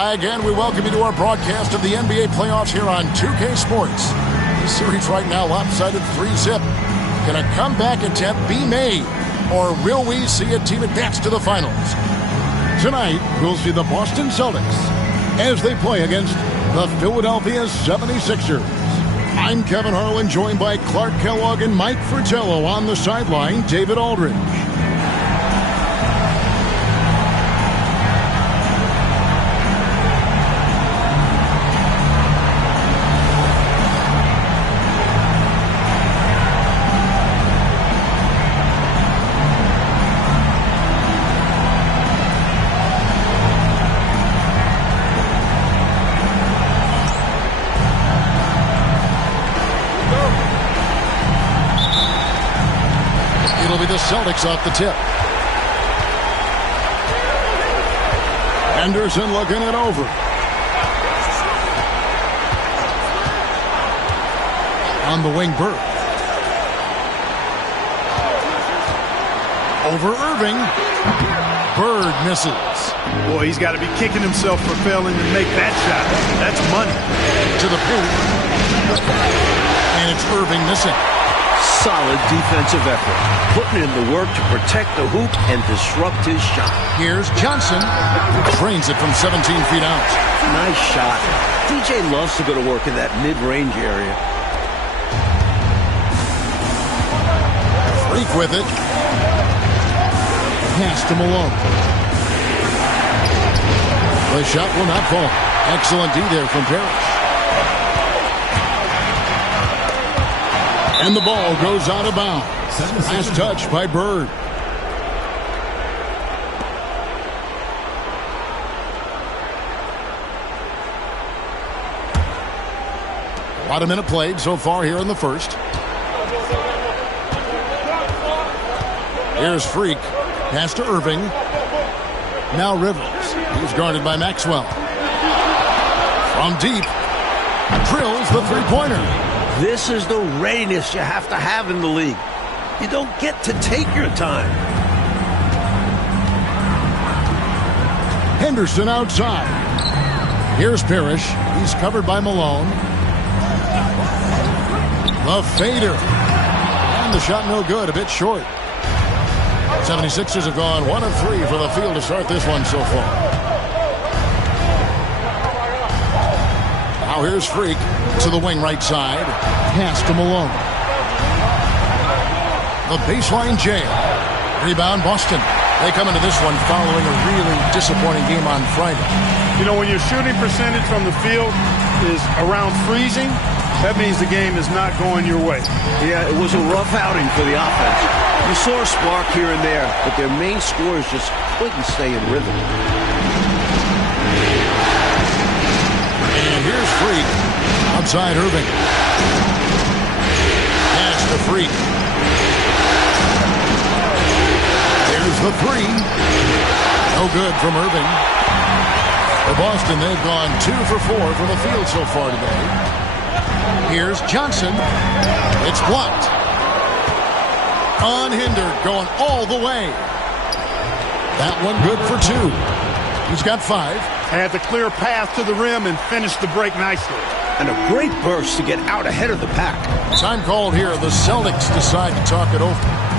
Hi again. We welcome you to our broadcast of the NBA playoffs here on 2K Sports. This series right now lopsided 3-zip. Can a comeback attempt be made, or will we see a team advance to the finals? Tonight, we'll see the Boston Celtics as they play against the Philadelphia 76ers. I'm Kevin Harlan, joined by Clark Kellogg and Mike Fratello. On the sideline, David Aldridge. It'll be the Celtics off the tip. Henderson looking it over. On the wing, Bird. Over Irving. Bird misses. Boy, he's got to be kicking himself for failing to make that shot. That's money. To the paint. And it's Irving missing. Solid defensive effort, putting in the work to protect the hoop and disrupt his shot. Here's Johnson, drains it from 17 feet out. Nice shot. DJ loves to go to work in that mid-range area. Freak with it. Pass to Malone. The shot will not fall. Excellent D there from Parrish. And the ball goes out of bounds. Last touch by Bird. About a minute played so far here in the first. Here's Freak. Pass to Irving. Now Rivers. He's guarded by Maxwell. From deep. Drills the three-pointer. This is the readiness you have to have in the league. You don't get to take your time. Henderson outside. Here's Parrish. He's covered by Malone. The fader. And the shot no good, a bit short. 76ers have gone 1 of 3 for the field to start this one so far. Now here's Freak to the wing right side. Pass to Malone. The baseline jail. Rebound Boston. They come into this one following a really disappointing game on Friday. You know, when your shooting percentage from the field is around freezing, that means the game is not going your way. Yeah, it was a rough outing for the offense. You saw a spark here and there, but their main scorers just couldn't stay in rhythm. And here's Freak. Outside Irving. Pass to Freak. There's the three. No good from Irving. For Boston, they've gone 2 for 4 from the field so far today. Here's Johnson. It's blocked. Unhindered, going all the way. That one good for 2. He's got 5. Had the clear path to the rim and finished the break nicely. And a great burst to get out ahead of the pack. Time called here. The Celtics decide to talk it over.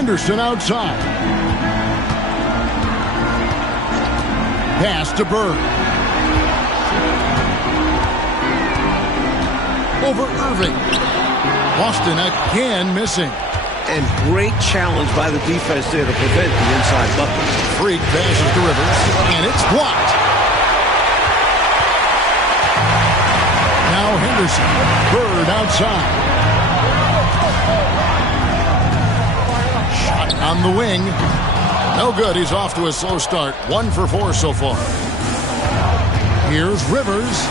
Henderson outside. Pass to Bird. Over Irving. Boston again missing. And great challenge by the defense there to prevent the inside bucket. Freak passes to Rivers, and it's blocked. Now Henderson. Bird outside. Shot on the wing. No good. He's off to a slow start. 1 for 4 so far. Here's Rivers.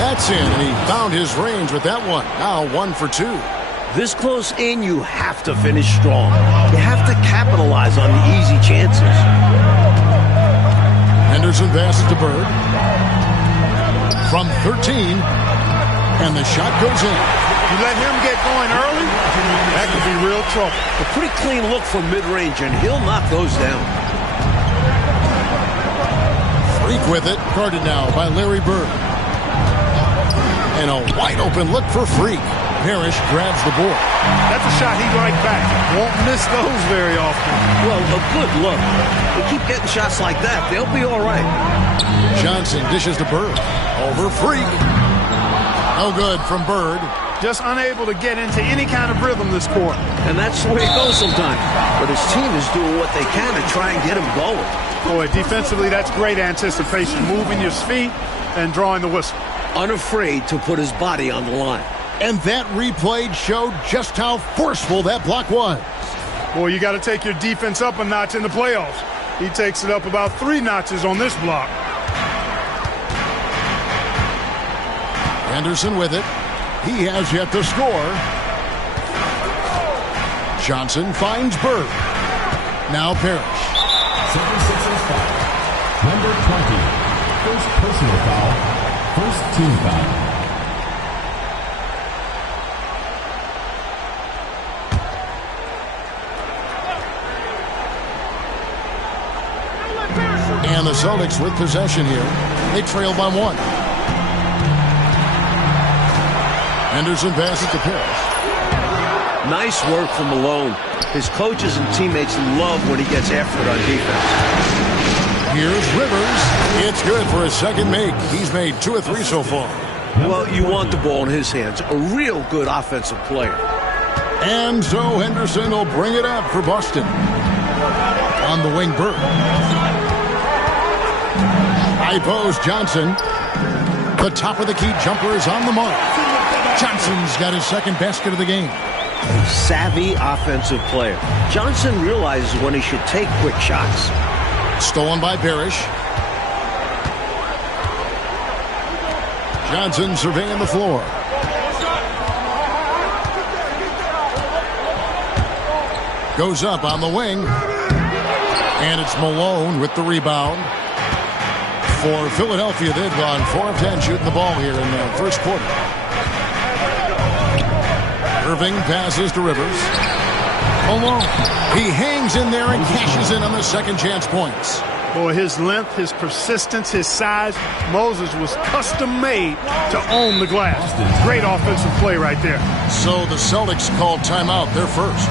That's in, and he found his range with that one. Now 1 for 2. This close in, you have to finish strong. You have to capitalize on the easy chances. Henderson passes to Bird. From 13, and the shot goes in. You let him get going early, that could be real trouble. A pretty clean look from mid-range, and he'll knock those down. Freak with it, guarded now by Larry Bird. And a wide-open look for Freak. Parrish grabs the board. That's a shot he'd like back. Won't miss those very often. Well, a good look. They keep getting shots like that, they'll be all right. Johnson dishes to Bird. Over Freak. No good from Bird. Just unable to get into any kind of rhythm this quarter. And that's the way it goes sometimes. But his team is doing what they can to try and get him going. Boy, defensively, that's great anticipation. Moving your feet and drawing the whistle. Unafraid to put his body on the line. And that replay showed just how forceful that block was. Boy, you got to take your defense up a notch in the playoffs. He takes it up about 3 notches on this block. Henderson with it. He has yet to score. Johnson finds Bird. Now Parrish. 76ers foul. Number 20. First personal foul. First team foul. And the Celtics with possession here. They trail by 1. Henderson passes to Parrish. Nice work from Malone. His coaches and teammates love when he gets after it on defense. Here's Rivers. It's good for his second make. He's made 2 of 3 so far. Well, you want the ball in his hands. A real good offensive player. And so Henderson will bring it up for Boston. On the wing, Bird. High post, Johnson. The top of the key jumper is on the mark. Johnson's got his second basket of the game. A savvy offensive player. Johnson realizes when he should take quick shots. Stolen by Parrish. Johnson surveying the floor. Goes up on the wing. And it's Malone with the rebound. For Philadelphia, they've gone 4 of 10 shooting the ball here in the first quarter. Irving passes to Rivers. Malone. He hangs in there and cashes in on the second chance points. Boy, his length, his persistence, his size. Moses was custom made to own the glass. Great offensive play right there. So the Celtics called timeout. They're first.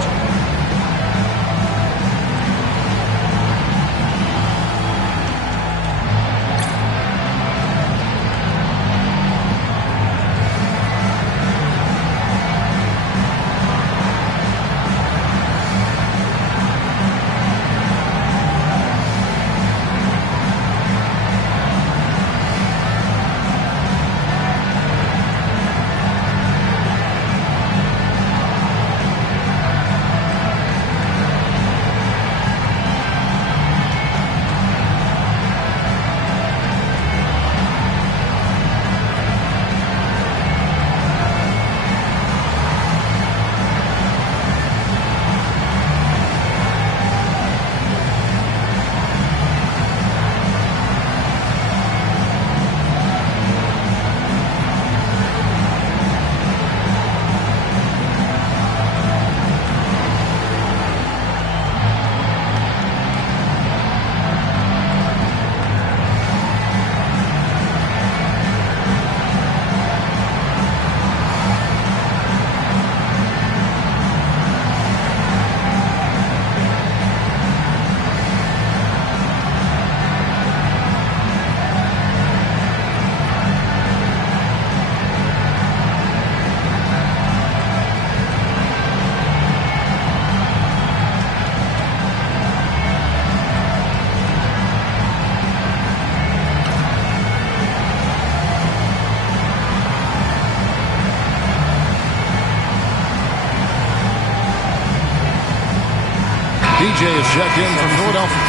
DJ is checked in from Philadelphia.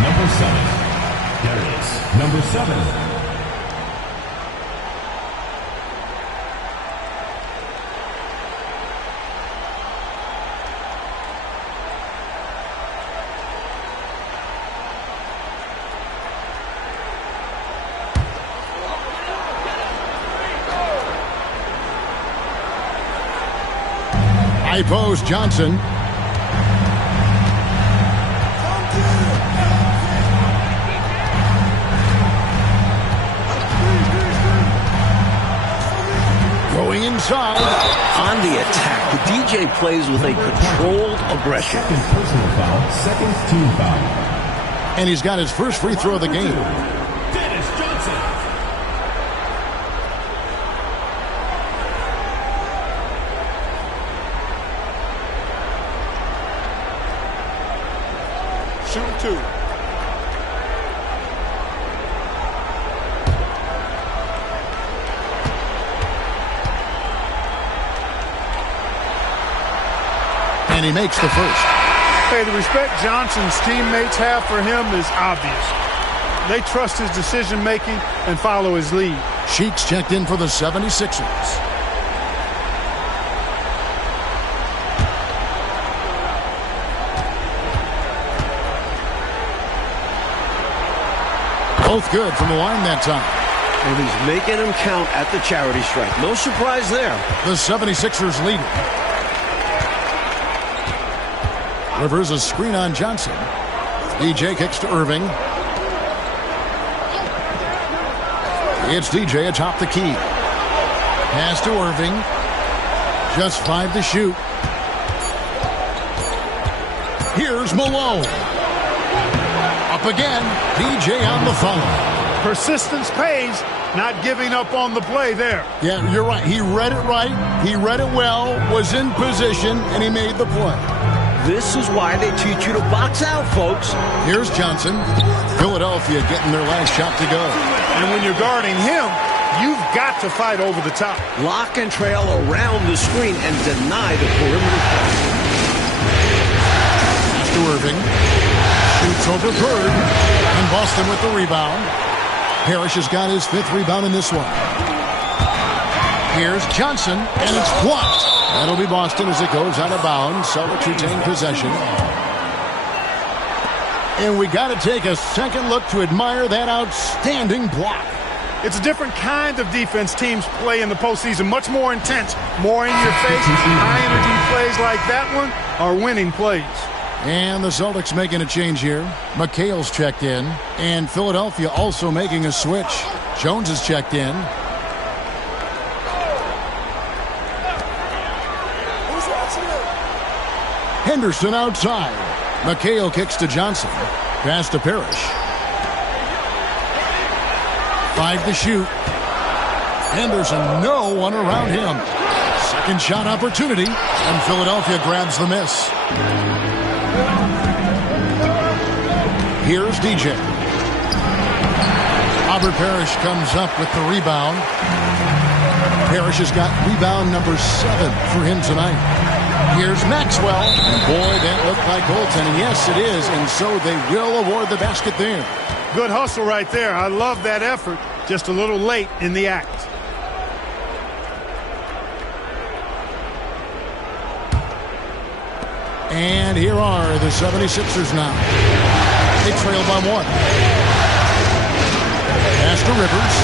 Number 7, Darius. Number 7. High post, Johnson. Going inside. On the attack, the DJ plays with a controlled aggression. Second personal foul, second team foul. And he's got his first free throw of the game. Dennis Johnson. Shooting 2. And he makes the first. Hey, the respect Johnson's teammates have for him is obvious. They trust his decision-making and follow his lead. Sheets checked in for the 76ers. Both good from the line that time. And he's making them count at the charity stripe. No surprise there. The 76ers lead it. Rivers a screen on Johnson. DJ kicks to Irving. It's DJ atop the key. Pass to Irving. Just 5 to shoot. Here's Malone. Up again. DJ on the phone. Persistence pays, not giving up on the play there. Yeah, you're right. He read it right. He read it well, was in position, and he made the play. This is why they teach you to box out, folks. Here's Johnson. Philadelphia getting their last shot to go. And when you're guarding him, you've got to fight over the top. Lock and trail around the screen and deny the perimeter pass. To Irving. Shoots over Bird. And Boston with the rebound. Parrish has got his 5th rebound in this one. Here's Johnson, and it's blocked. That'll be Boston as it goes out of bounds. Celtics retain possession. And we got to take a second look to admire that outstanding block. It's a different kind of defense teams play in the postseason. Much more intense, more in your face. High-energy plays like that one are winning plays. And the Celtics making a change here. McHale's checked in. And Philadelphia also making a switch. Jones is checked in. Henderson outside. McHale kicks to Johnson. Pass to Parrish. 5 to shoot. Henderson, no one around him. Second shot opportunity. And Philadelphia grabs the miss. Here's DJ. Robert Parrish comes up with the rebound. Parrish has got rebound number 7 for him tonight. Here's Maxwell. And boy, that looked like goaltending. Yes, it is. And so they will award the basket there. Good hustle right there. I love that effort. Just a little late in the act. And here are the 76ers now. They trail by 1. Pass to Rivers.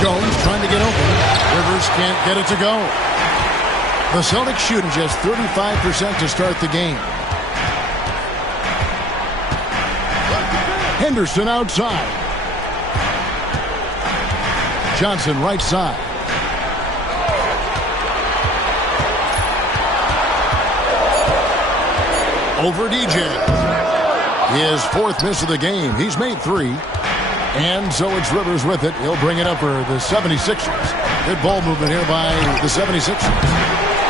Jones trying to get open. Rivers can't get it to go. The Celtics shooting just 35% to start the game. Henderson outside. Johnson right side. Over DJ. His 4th miss of the game. He's made 3. And so it's Rivers with it. He'll bring it up for the 76ers. Good ball movement here by the 76ers.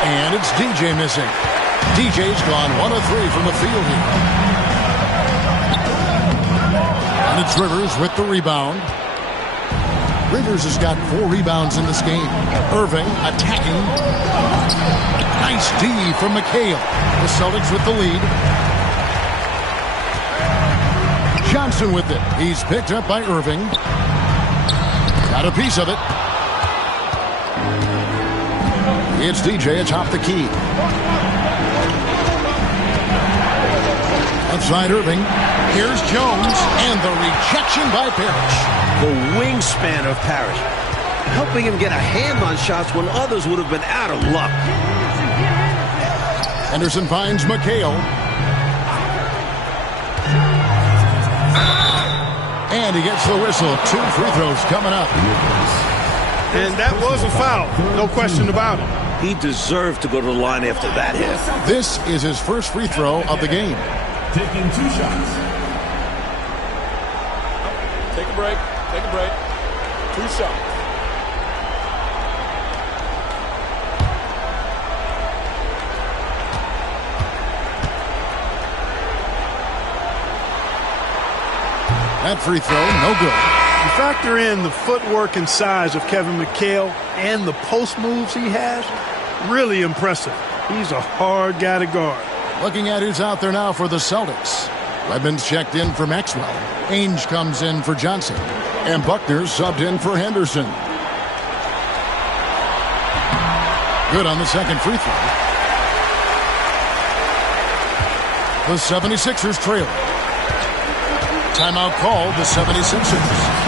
And it's DJ missing. DJ's gone 1 of 3 from the field here. And it's Rivers with the rebound. Rivers has got 4 rebounds in this game. Irving attacking. Nice D from McHale. The Celtics with the lead. Johnson with it. He's picked up by Irving. Got a piece of it. It's DJ atop the key. Outside Irving. Here's Jones. And the rejection by Parrish. The wingspan of Parrish, helping him get a hand on shots when others would have been out of luck. Henderson finds McHale. And he gets the whistle. 2 free throws coming up. And that was a foul. No question about it. He deserved to go to the line after that hit. This is his first free throw of the game. Taking 2 shots. Take a break. Take a break. 2 shots. That free throw, no good. You factor in the footwork and size of Kevin McHale and the post moves he has, really impressive. He's a hard guy to guard. Looking at who's out there now for the Celtics. Redmond's checked in for Maxwell. Ainge comes in for Johnson. And Buckner subbed in for Henderson. Good on the second free throw. The 76ers trail. Timeout called the 76ers.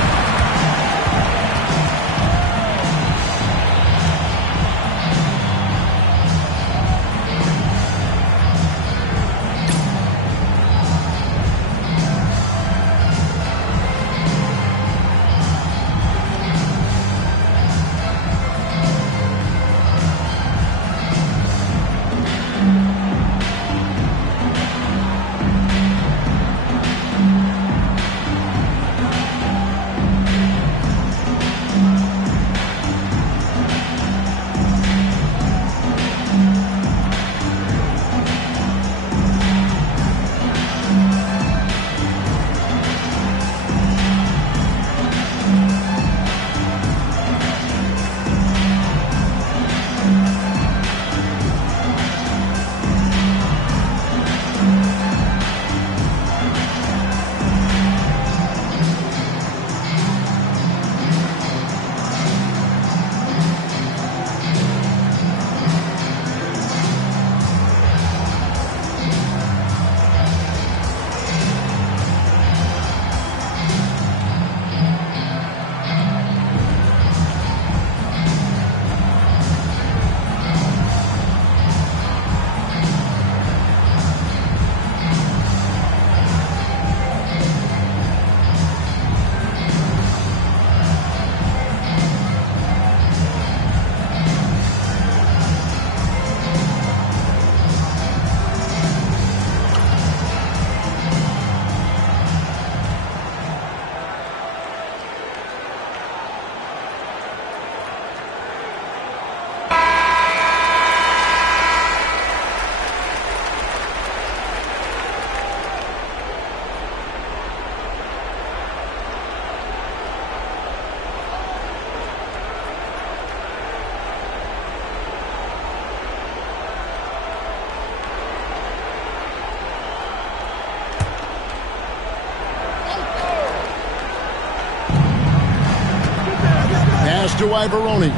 To Ivoroni.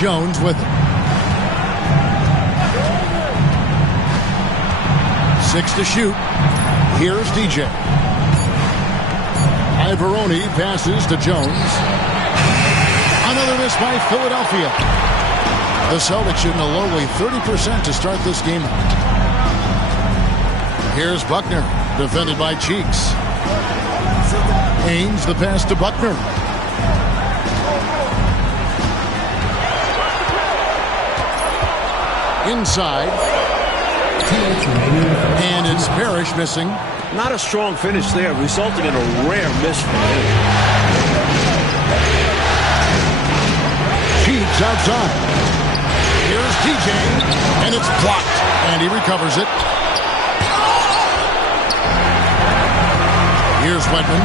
Jones with it. 6 to shoot. Here's DJ. Ivoroni passes to Jones. Another miss by Philadelphia. The Celtics shooting a lowly 30% to start this game out. Here's Buckner, defended by Cheeks. Ainge, the pass to Buckner. Inside. And it's Parrish missing. Not a strong finish there, resulting in a rare miss for him. Cheeks outside. Here's TJ, and it's blocked. And he recovers it. Here's Swedman.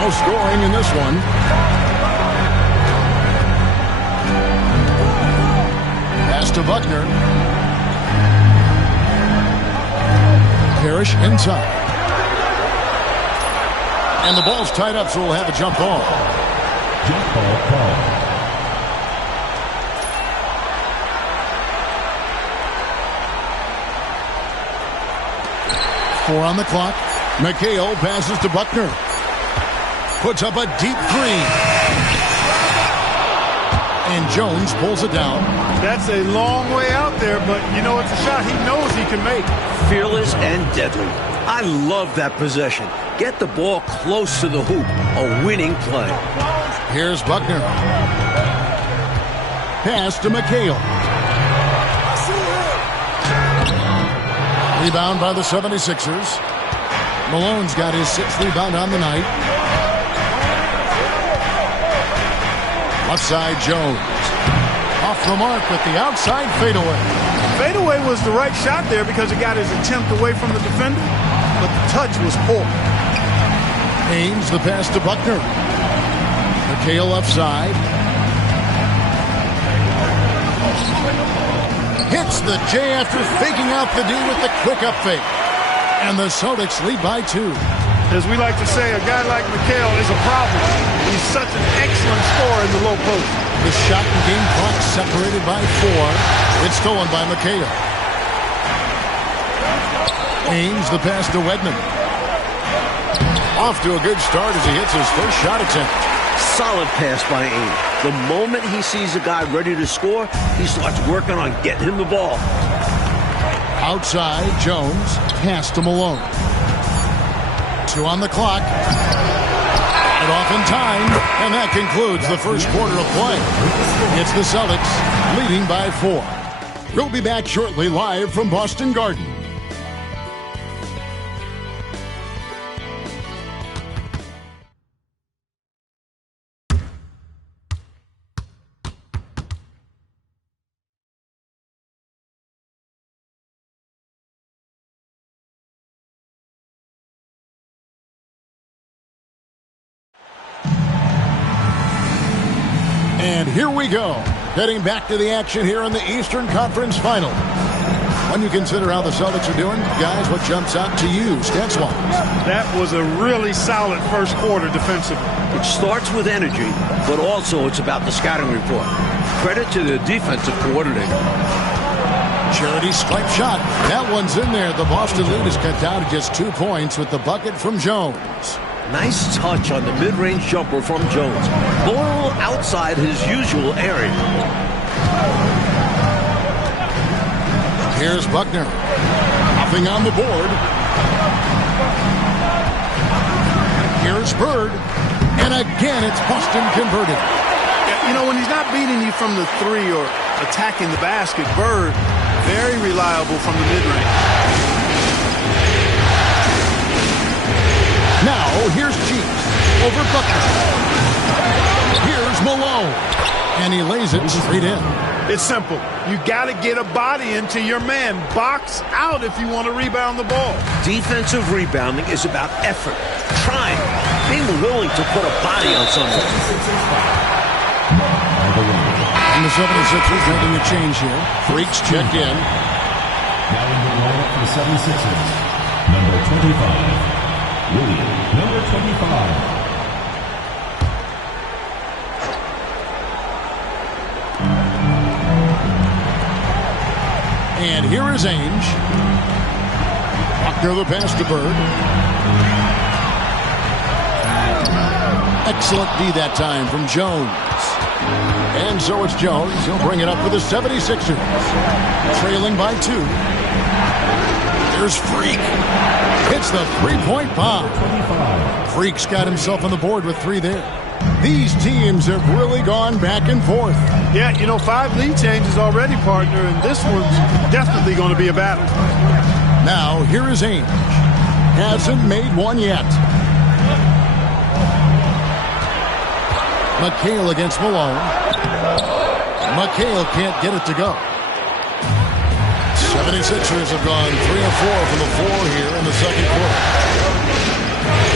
No scoring in this one. Pass to Buckner. Parrish inside. And the ball's tied up, so we'll have a jump ball. Jump ball call. Four on the clock. McHale passes to Buckner. Puts up a deep three. And Jones pulls it down. That's a long way out there, but you know it's a shot he knows he can make. Fearless and deadly. I love that possession. Get the ball close to the hoop. A winning play. Here's Buckner. Pass to McHale. Rebound by the 76ers. Malone's got his 6th rebound on the night. Left side, Jones. Off the mark with the outside fadeaway. Fadeaway was the right shot there because it got his attempt away from the defender, but the touch was poor. Haynes, the pass to Buckner. McHale left side. Hits the J after faking out the D with the quick up fake. And the Celtics lead by 2. As we like to say, a guy like McHale is a problem. He's such an excellent scorer in the low post. The shot and game clock separated by 4. It's stolen by McHale. Haynes, the pass to Wedman. Off to a good start as he hits his first shot attempt. Solid pass by Ames. The moment he sees a guy ready to score, he starts working on getting him the ball. Outside, Jones. Pass to Malone. 2 on the clock. It off in time, and that concludes the first quarter of play. It's the Celtics leading by 4. We'll be back shortly live from Boston Garden. And here we go, heading back to the action here in the Eastern Conference Final. When you consider how the Celtics are doing, guys, what jumps out to you, stats-wise? That was a really solid first quarter defensively. It starts with energy, but also it's about the scouting report. Credit to the defensive coordinator. Charity stripe shot. That one's in there. The Boston lead is cut down to just 2 points with the bucket from Jones. Nice touch on the mid-range jumper from Jones. A little outside his usual area. Here's Buckner. Nothing on the board. Here's Bird. And again, it's Boston converted. Yeah, you know, when he's not beating you from the 3 or attacking the basket, Bird, very reliable from the mid-range. Now, here's Cheeks over Buckner. Here's Malone. And he lays it straight in. It's simple. You got to get a body into your man. Box out if you want to rebound the ball. Defensive rebounding is about effort, trying, being willing to put a body on someone. And the 76ers making a change here. Freaks checked in. Now in the lineup for the 76ers, number 25. William, number 25. And here is Ainge. Buckner the pass to Bird. Excellent D that time from Jones. And so it's Jones. He'll bring it up for the 76ers. Trailing by 2. Here's Freak. Hits the three-point bomb. Freak's got himself on the board with 3 there. These teams have really gone back and forth. Yeah, you know, 5 lead changes already, partner, and this one's definitely going to be a battle. Now, here is Ainge. Hasn't made one yet. McHale against Malone. McHale can't get it to go. 76ers have gone 3 of 4 from the floor here in the second quarter.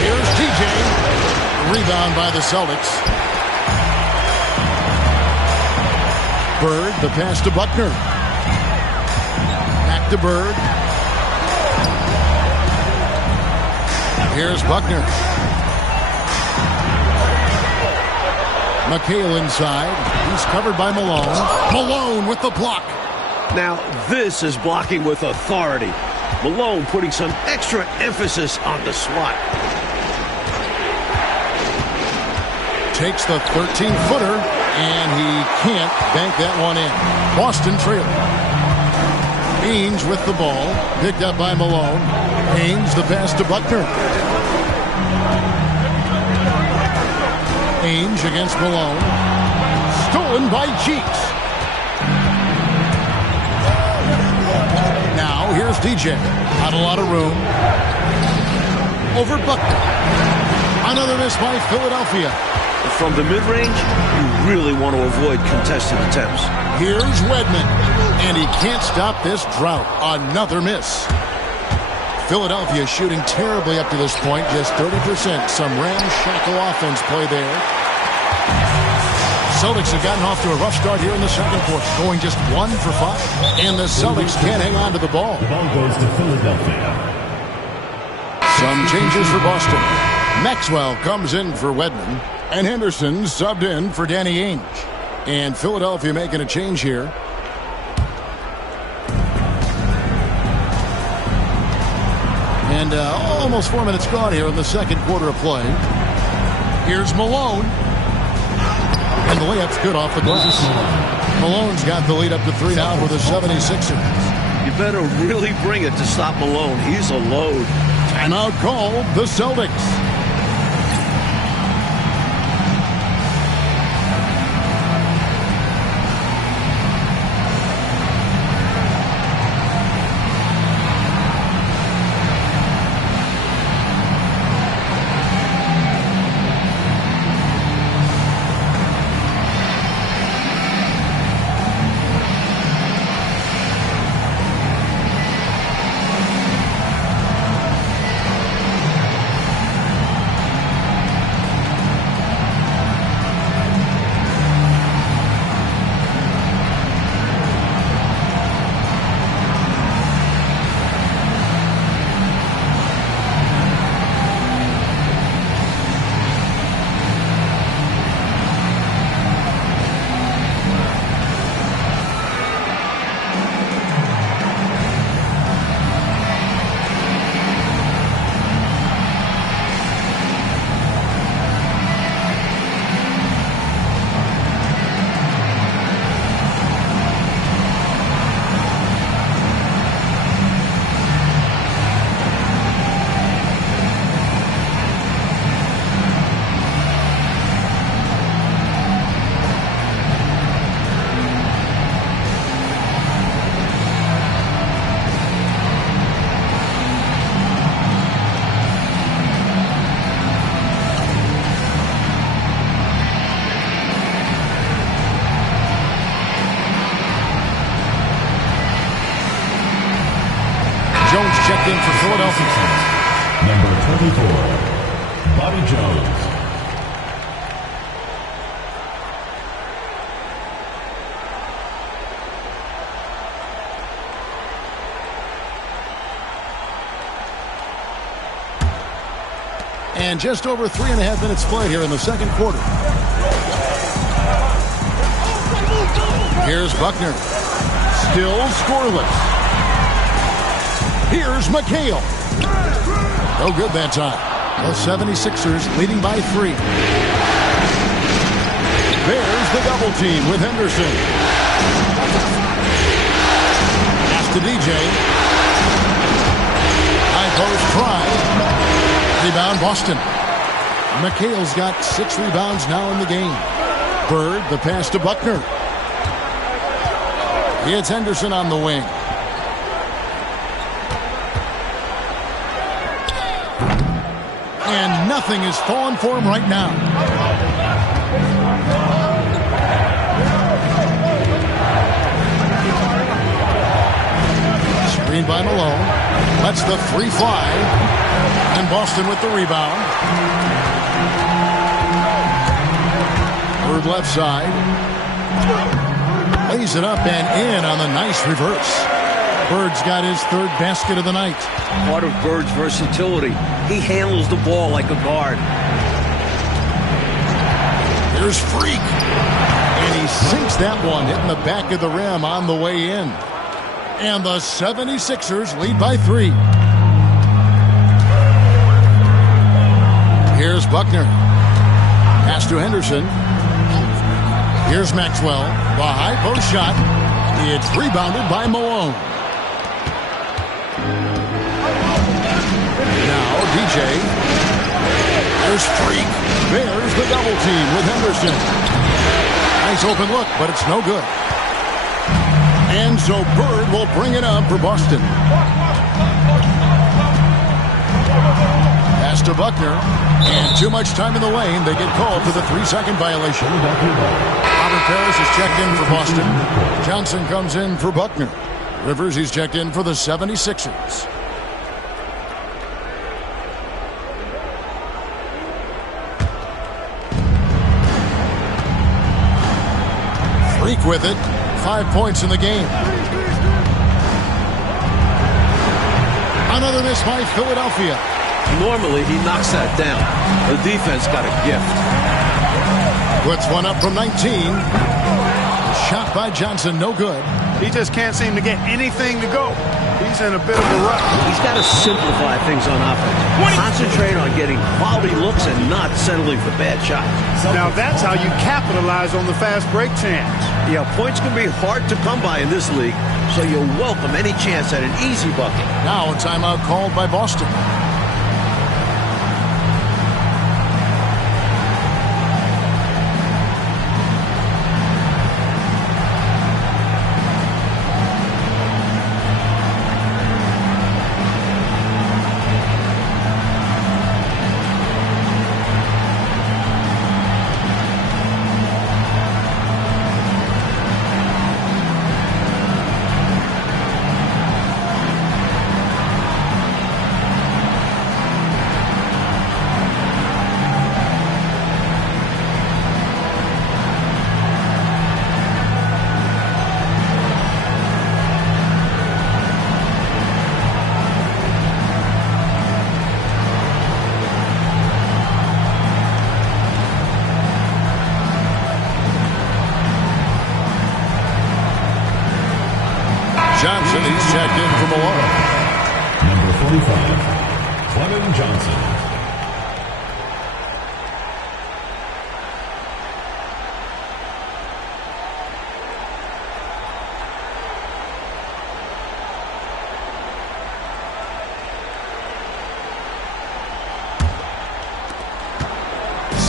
Here's DJ. Rebound by the Celtics. Bird, the pass to Buckner. Back to Bird. Here's Buckner. McHale inside. He's covered by Malone. Malone with the block. Now, this is blocking with authority. Malone putting some extra emphasis on the swat. Takes the 13-footer, and he can't bank that one in. Boston trailing. Ainge with the ball. Picked up by Malone. Ainge, the pass to Buckner. Ainge against Malone. Stolen by Cheeks. Now, here's DJ. Not a lot of room. Over Buckner. Another miss by Philadelphia. From the mid-range, you really want to avoid contested attempts. Here's Wedman. And he can't stop this drought. Another miss. Philadelphia shooting terribly up to this point. Just 30%. Some ramshackle offense play there. Celtics have gotten off to a rough start here in the second quarter, going just 1 for 5. And the Celtics can't hang on to the ball. The ball goes to Philadelphia. Some changes for Boston. Maxwell comes in for Wedman. And Henderson subbed in for Danny Ainge. And Philadelphia making a change here. And almost 4 minutes gone here in the second quarter of play. Here's Malone. And the layup's good off the glass. Malone's got the lead up to 3 now for the 76ers. You better really bring it to stop Malone. He's a load. Timeout called the Celtics. Jones checked in for Philadelphia. Number 24, Bobby Jones. And just over 3.5 minutes played here in the second quarter. Here's Buckner. Still scoreless. Here's McHale. No good that time. The 76ers leading by 3. There's the double team with Henderson. Pass to DJ. High post try. Rebound Boston. McHale's got 6 rebounds now in the game. Bird, the pass to Buckner. It's Henderson on the wing. And nothing is falling for him right now. Screen by Malone. Lets the 3 fly. And Boston with the rebound. Bird left side. Lays it up and in on the nice reverse. Bird's got his third basket of the night. Part of Bird's versatility. He handles the ball like a guard. Here's Freak. And he sinks that one, hitting the back of the rim on the way in. And the 76ers lead by 3. Here's Buckner. Pass to Henderson. Here's Maxwell. The high post shot. It's rebounded by Malone. Now DJ. There's Freak. There's the double team with Henderson. Nice open look, but it's no good. And so Bird will bring it up for Boston. Pass to Buckner. And too much time in the lane. They get called for the 3-second violation. Robert Parrish is checked in for Boston. Johnson comes in for Buckner. Rivers, he's checked in for the 76ers. Freak with it. 5 points in the game. Another miss by Philadelphia. Normally, he knocks that down. The defense got a gift. Puts one up from 19. Shot by Johnson, no good. He just can't seem to get anything to go. He's in a bit of a rut. He's got to simplify things on offense. Concentrate on getting quality looks and not settling for bad shots. Now that's how you capitalize on the fast break chance. Yeah, points can be hard to come by in this league, so you'll welcome any chance at an easy bucket. Now a timeout called by Boston. Johnson, he's checked in for Malone. Number 45, Clement Johnson.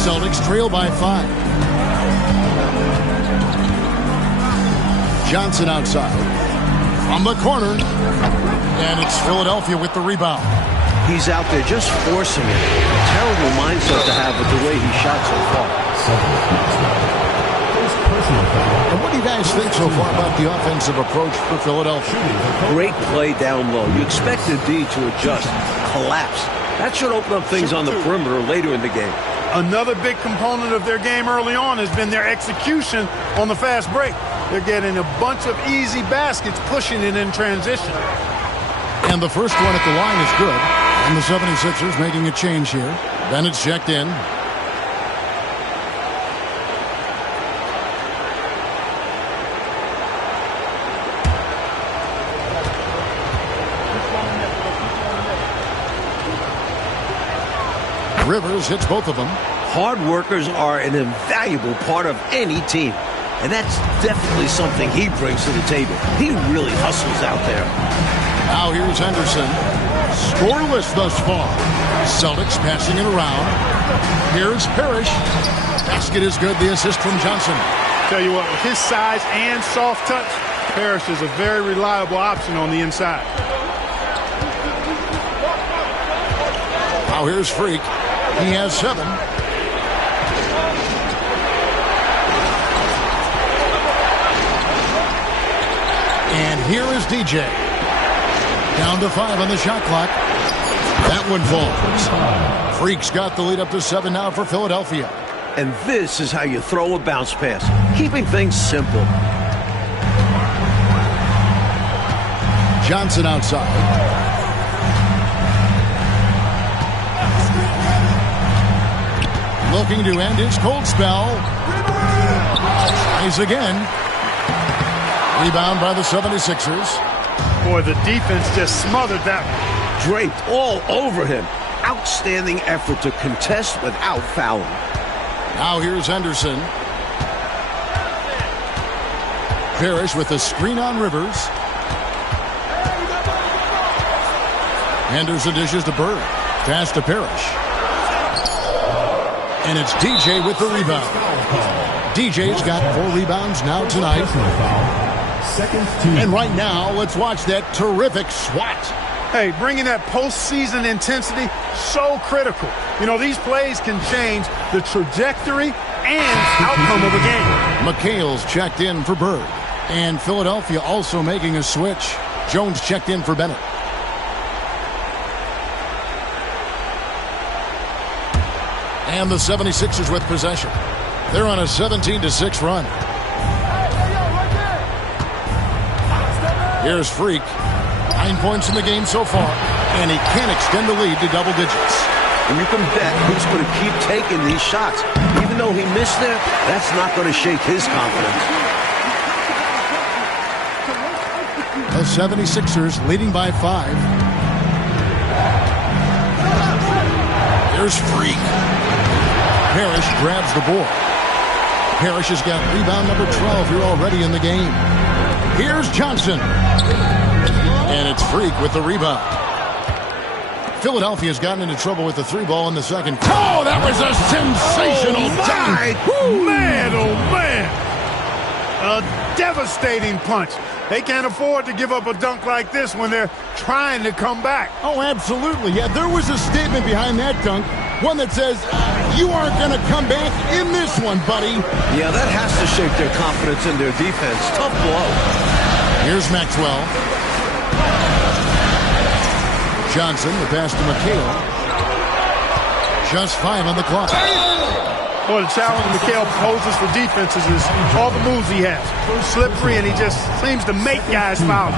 Celtics trail by 5. Johnson outside. From the corner. And it's Philadelphia with the rebound. He's out there just forcing it. A terrible mindset to have with the way he shot so far. And what do you guys think so far about the offensive approach for Philadelphia? Great play down low. You expect the D to adjust, collapse. That should open up things on the perimeter later in the game. Another big component of their game early on has been their execution on the fast break. They're getting a bunch of easy baskets, pushing it in transition. And the first one at the line is good. And the 76ers making a change here. Then it's checked in. Rivers hits both of them. Hard workers are an invaluable part of any team. And that's definitely something he brings to the table. He really hustles out there. Now here's Henderson. Scoreless thus far. Celtics passing it around. Here's Parrish. Basket is good. The assist from Johnson. Tell you what, with his size and soft touch, Parrish is a very reliable option on the inside. Now here's Freak. He has 7. And here is DJ. Down to 5 on the shot clock. That one falls. Freak's got the lead up to 7 now for Philadelphia. And this is how you throw a bounce pass, keeping things simple. Johnson outside. Looking to end his cold spell. Tries again. Rebound by the 76ers. Boy, the defense just smothered that one. Draped all over him. Outstanding effort to contest without fouling. Now here's Henderson. Parrish with the screen on Rivers. Henderson dishes to Bird. Pass to Parrish. And it's DJ with the rebound. DJ's got 4 rebounds now tonight. And right now, let's watch that terrific swat. Hey, bringing that postseason intensity, so critical. You know, these plays can change the trajectory and outcome of a game. McHale's checked in for Bird. And Philadelphia also making a switch. Jones checked in for Bennett. And the 76ers with possession. They're on a 17-6 run. Here's Freak. 9 points in the game so far. And he can extend the lead to double digits. And you can bet he's going to keep taking these shots. Even though he missed there, that's not going to shake his confidence. The 76ers leading by 5. Here's Freak. Parrish grabs the board. Parrish has got rebound number 12 here already in the game. Here's Johnson. And it's Freak with the rebound. Philadelphia's gotten into trouble with the 3-ball in the second. Oh, that was a sensational dunk. Man, oh, man. A devastating punch. They can't afford to give up a dunk like this when they're trying to come back. Oh, absolutely. Yeah, there was a statement behind that dunk. One that says, you aren't going to come back in this one, buddy. Yeah, that has to shake their confidence in their defense. Tough blow. Here's Maxwell. Johnson, the pass to McHale. Just 5 on the clock. Well, the challenge McHale poses for defenses is all the moves he has. Slippery, and he just seems to make guys foul.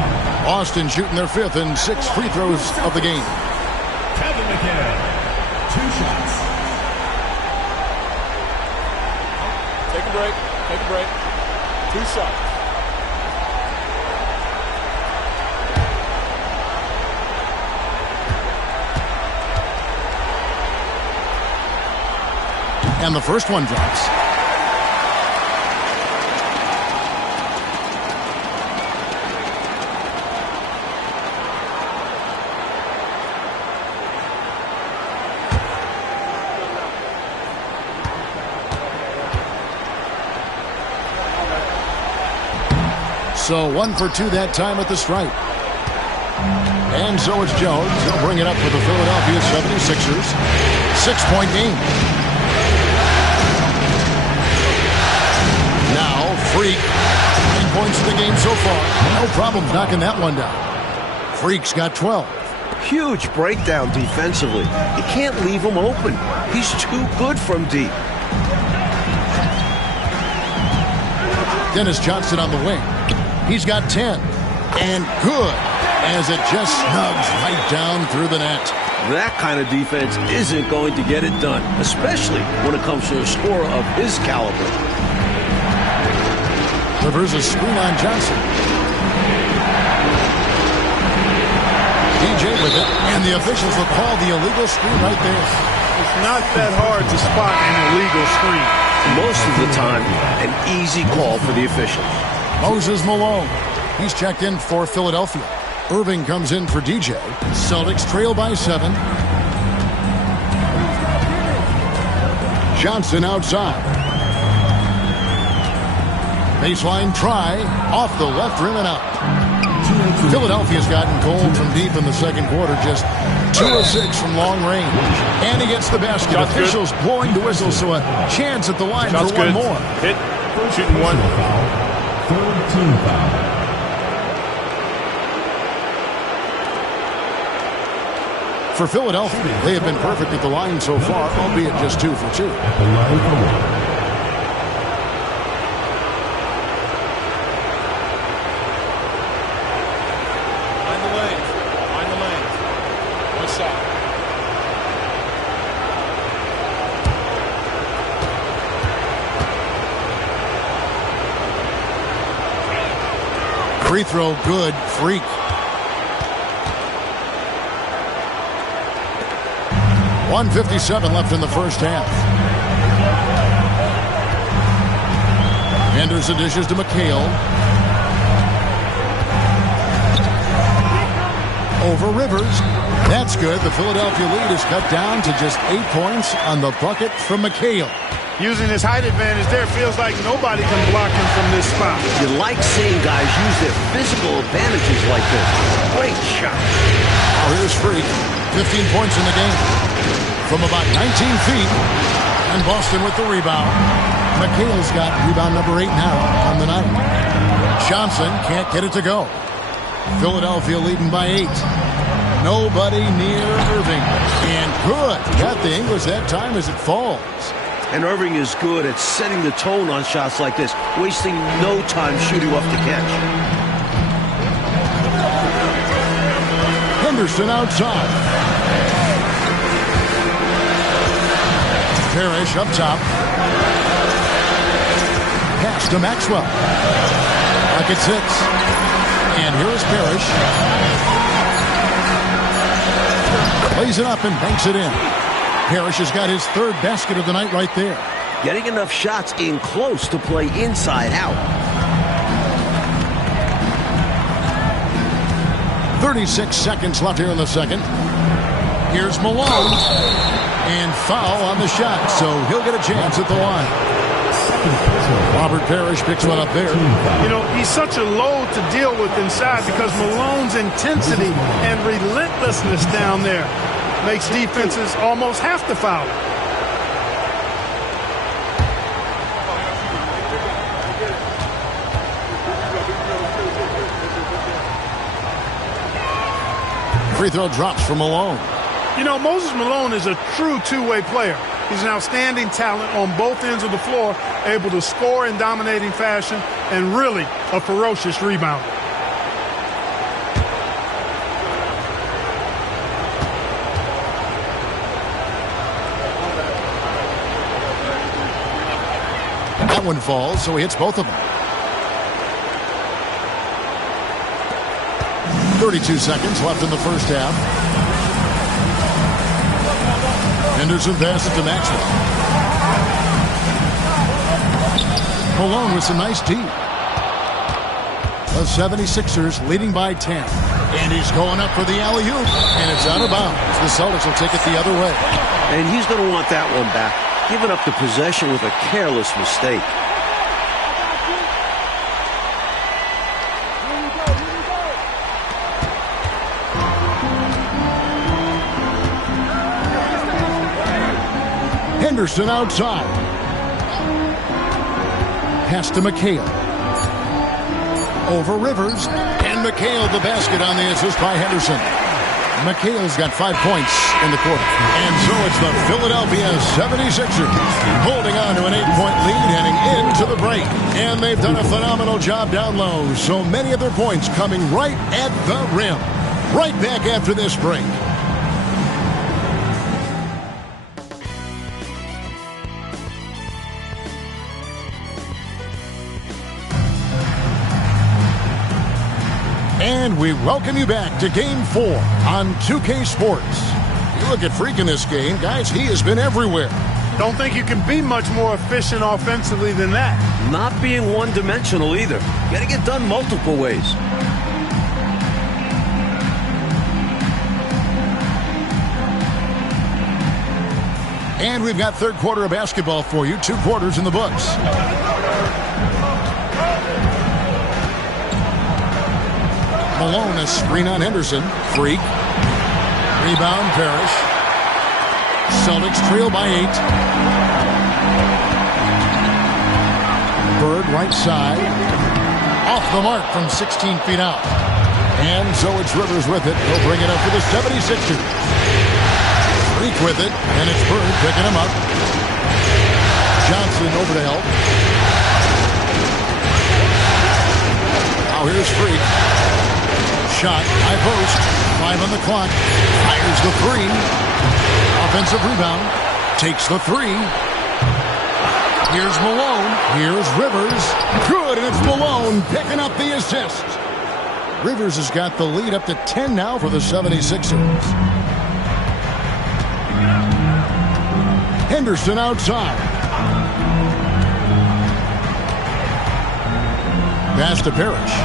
Boston shooting their 5th and 6th free throws of the game. Kevin McHale, 2 shots. Take a break. Take a break. 2 shots. And the first one drops. So 1 for 2 that time at the stripe. And so it's Jones. He'll bring it up for the Philadelphia 76ers. 6-point game. Now, Freak. 9 points in the game so far. No problems knocking that one down. Freak's got 12. Huge breakdown defensively. You can't leave him open. He's too good from deep. Dennis Johnson on the wing. He's got 10. And good, as it just snugs right down through the net. That kind of defense isn't going to get it done, especially when it comes to a scorer of his caliber. Rivers a screen on Johnson. DJ with it, and the officials will call the illegal screen right there. It's not that hard to spot an illegal screen. Most of the time, an easy call for the officials. Moses Malone. He's checked in for Philadelphia. Irving comes in for DJ. Celtics trail by 7. Johnson outside. Baseline try. Off the left rim and out. Philadelphia's gotten cold from deep in the second quarter. Just 2 of 6 from long range. And he gets the basket. Shot's officials good. blowing the whistle, so a chance at the line Shot's for one good. more. Hit. Shooting one. Third team foul. For Philadelphia, they have been perfect at the line so far, albeit just 2 for 2. At the line for one. Find the lanes. Find the lanes. One shot. Free throw, good. Freak. .157 left in the first half. Henderson dishes to McHale. Over Rivers. That's good. The Philadelphia lead is cut down to just 8 points on the bucket from McHale. Using his height advantage there, feels like nobody can block him from this spot. You like seeing guys use their physical advantages like this. Great shot. Now here's Freak. 15 points in the game. From about 19 feet. And Boston with the rebound. McHale's got rebound number 8 now on the night. Johnson can't get it to go. Philadelphia leading by 8. Nobody near Irving. And good. Got the English that time as it falls. And Irving is good at setting the tone on shots like this, wasting no time shooting off the catch. Henderson outside. Parrish up top. Pass to Maxwell. Bucket 6. And here is Parrish. Plays it up and banks it in. Parrish has got his 3rd basket of the night right there. Getting enough shots in close to play inside out. 36 seconds left here in the second. Here's Malone. And foul on the shot, so he'll get a chance at the line. Robert Parrish picks one up there. You know, he's such a load to deal with inside because Malone's intensity and relentlessness down there makes defenses almost have to foul. Free throw drops for Malone. You know, Moses Malone is a true two-way player. He's an outstanding talent on both ends of the floor, able to score in dominating fashion, and really a ferocious rebounder. That one falls, so he hits both of them. 32 seconds left in the first half. Henderson passes to Maxwell. Malone with some nice D. The 76ers leading by 10. And he's going up for the alley-oop. And it's out of bounds. The Celtics will take it the other way. And he's going to want that one back. Giving up the possession with a careless mistake. Henderson outside. Pass to McHale. Over Rivers. And McHale the basket on the assist by Henderson. McHale's got 5 points in the quarter. And so it's the Philadelphia 76ers holding on to an 8-point lead heading into the break. And they've done a phenomenal job down low. So many of their points coming right at the rim. Right back after this break. And we welcome you back to Game 4 on 2K Sports. You look at Freak in this game, guys, he has been everywhere. Don't think you can be much more efficient offensively than that. Not being one-dimensional either. Got to get done multiple ways. And we've got third quarter of basketball for you. 2 quarters in the books. Malone, a screen on Henderson. Freak. Rebound, Parrish. Celtics trail by 8. Bird, right side. Off the mark from 16 feet out. And so it's Rivers with it. He'll bring it up for the 76ers. Freak with it, and it's Bird picking him up. Johnson over to help. Now here's Freak. Shot, high post, 5 on the clock. Fires the 3. Offensive rebound. Takes the 3. Here's Malone. Here's Rivers. Good, and it's Malone picking up the assist. Rivers has got the lead up to 10 now for the 76ers. Henderson outside. Pass to Parrish.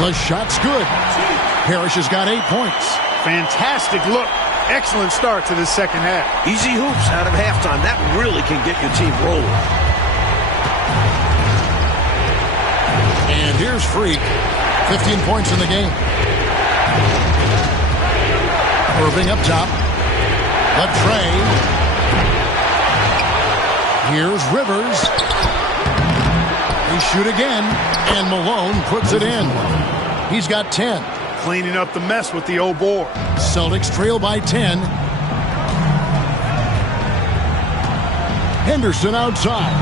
The shot's good. Parrish has got 8 points. Fantastic look. Excellent start to this second half. Easy hoops out of halftime. That really can get your team rolling. And here's Freak. 15 points in the game. Irving up top. Latrey. Here's Rivers. They shoot again. And Malone puts it in. He's got 10. Cleaning up the mess with the old board. Celtics trail by 10. Henderson outside.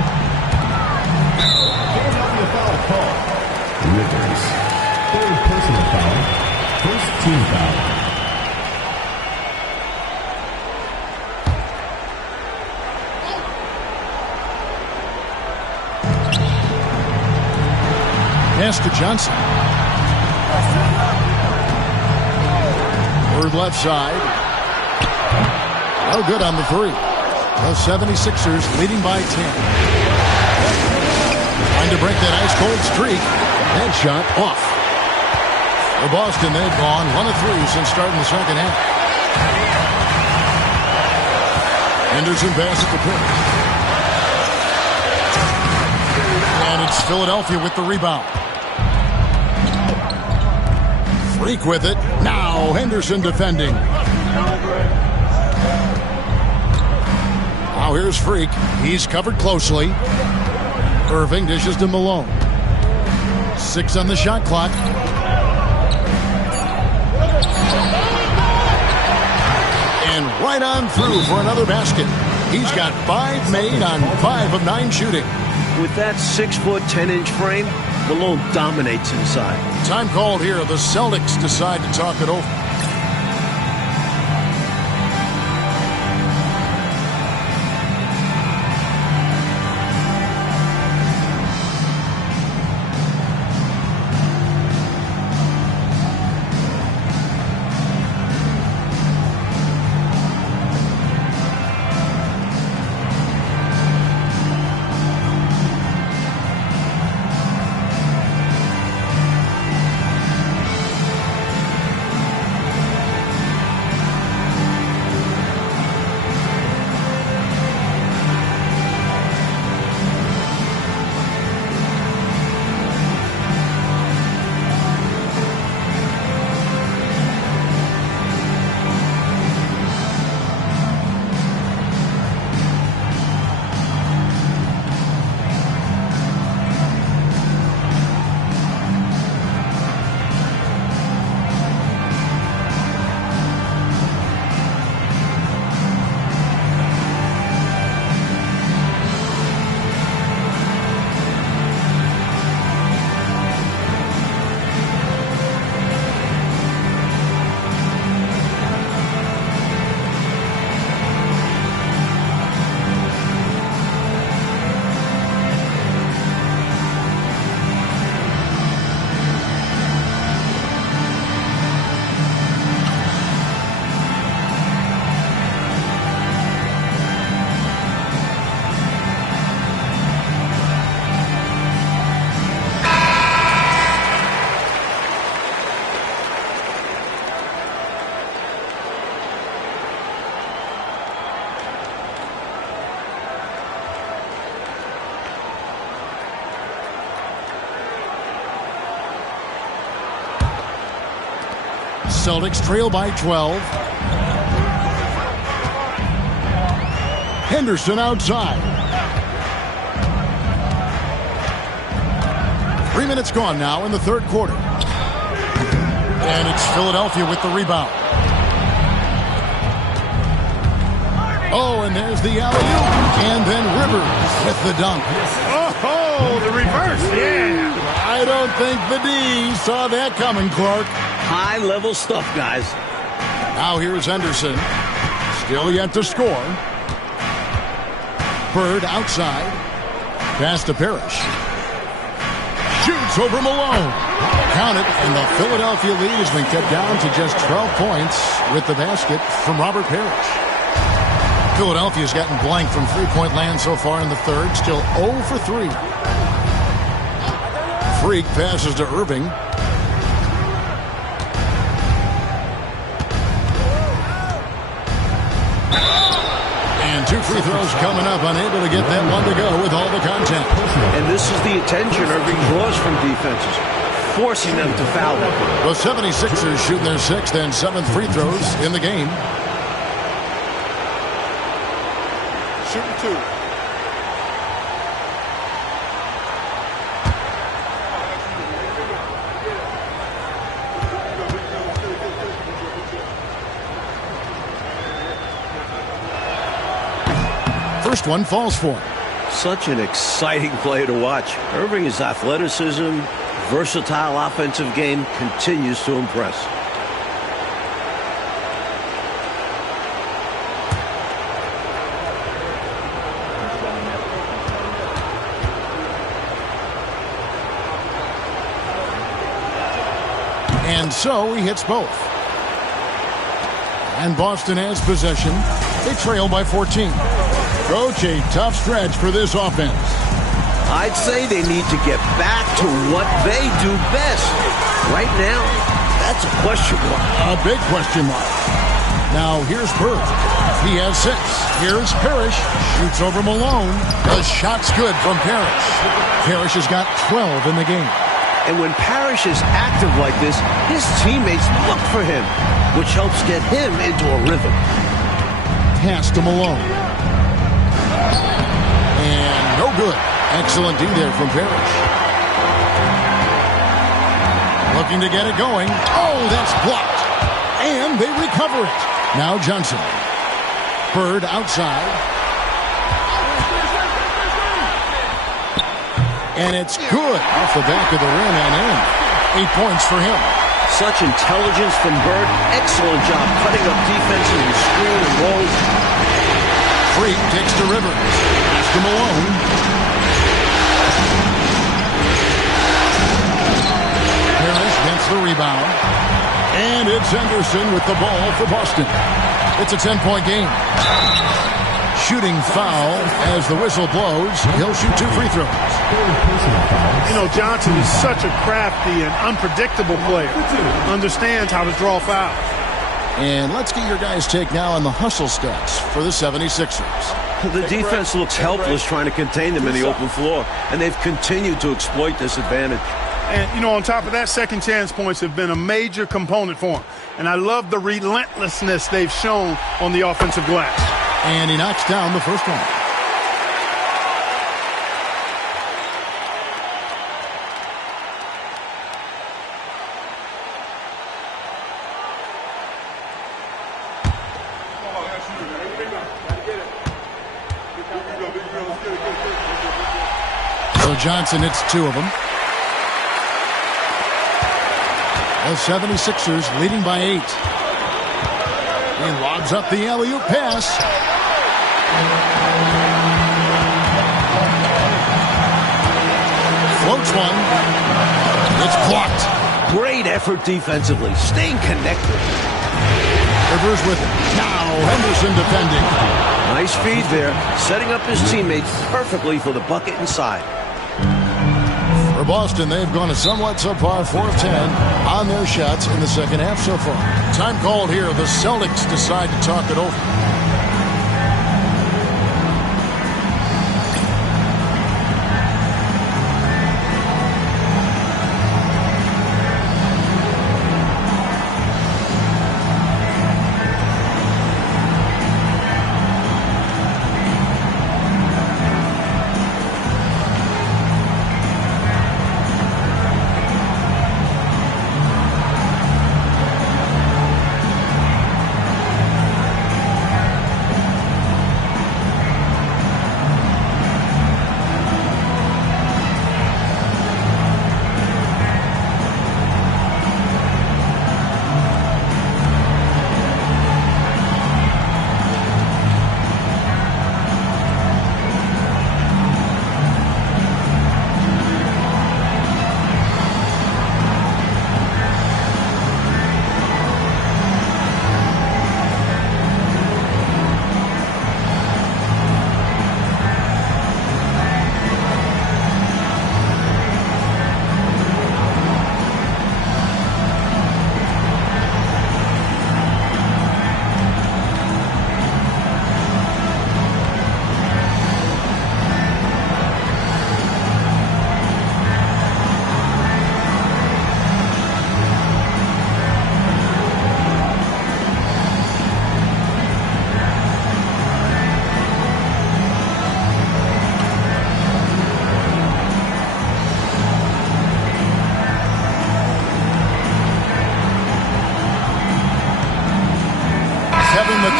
Philadelphia foul call. Rivers. Third personal foul. First team foul. Pass to Johnson. Bird left side. No good on the 3. The 76ers leading by 10. Trying to break that ice-cold streak. That shot off. For Boston, they've gone 1 of 3 since starting the second half. Henderson passes to Parrish. And it's Philadelphia with the rebound. Freak with it. Now Henderson defending. Now here's Freak. He's covered closely. Irving dishes to Malone. 6 on the shot clock. And right on through for another basket. He's got 5 made on 5 of 9 shooting. With that 6-foot, 10-inch frame, Malone dominates inside. Time called here. The Celtics decide to talk it over. Celtics trail by 12. Henderson outside. 3 minutes gone now in the third quarter. And it's Philadelphia with the rebound. Oh, and there's the alley-oop. And then Rivers with the dunk. Oh, the reverse, yeah. I don't think the D saw that coming, Clark. High-level stuff, guys. Now here's Henderson. Still yet to score. Bird outside. Pass to Parrish. Shoots over Malone. Count it, and the Philadelphia lead has been cut down to just 12 points with the basket from Robert Parrish. Philadelphia's gotten blank from three-point land so far in the third. Still 0 for 3. Freak passes to Irving. And 2 free throws coming up. Unable to get that one to go with all the contact. And this is the attention Irving draws from defenses, forcing them to foul them. The 76ers shooting their 6th and 7th free throws in the game. Shooting 2. First one falls for him. Such an exciting play to watch. Irving's athleticism, versatile offensive game continues to impress. And so he hits both. And Boston has possession. They trail by 14. Coach, a tough stretch for this offense. I'd say they need to get back to what they do best. Right now, that's a question mark. A big question mark. Now here's Bird. He has 6. Here's Parrish. Shoots over Malone. The shot's good from Parrish. Parrish has got 12 in the game. And when Parrish is active like this, his teammates look for him, which helps get him into a rhythm. Pass to Malone. And no good. Excellent D there from Parrish. Looking to get it going. Oh, that's blocked. And they recover it. Now Johnson. Bird outside. And it's good off the back of the rim and in. 8 points for him. Such intelligence from Bird. Excellent job cutting up defenses and screen and rolls. Freak takes to Rivers. Pass to Malone. Parrish gets the rebound. And it's Henderson with the ball for Boston. It's a 10-point game. Shooting foul as the whistle blows. He'll shoot 2 free throws. You know, Johnson is such a crafty and unpredictable player. Understands how to draw fouls. And let's get your guys' take now on the hustle stats for the 76ers. The defense looks helpless trying to contain them in the open floor, and they've continued to exploit this advantage. And, you know, on top of that, second chance points have been a major component for them. And I love the relentlessness they've shown on the offensive glass. And he knocks down the first one. So Johnson hits 2 of them. The 76ers leading by 8. He lobs up the alley-oop pass. Floats one. It's blocked. Great effort defensively, staying connected. Rivers with it. Now Henderson defending. Nice feed there, setting up his teammates perfectly for the bucket inside. For Boston, they've gone a somewhat subpar 4 of 10 on their shots in the second half so far. Time called here. The Celtics decide to talk it over.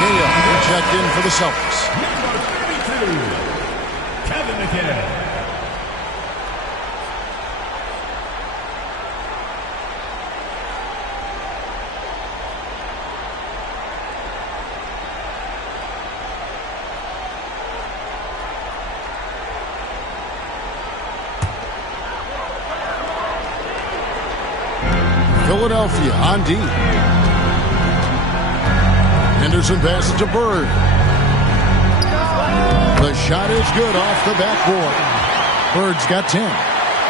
McHale will check in for the Celtics. Number 32, Kevin McHale. Philadelphia on D. Henderson passes to Bird. The shot is good off the backboard. Bird's got 10.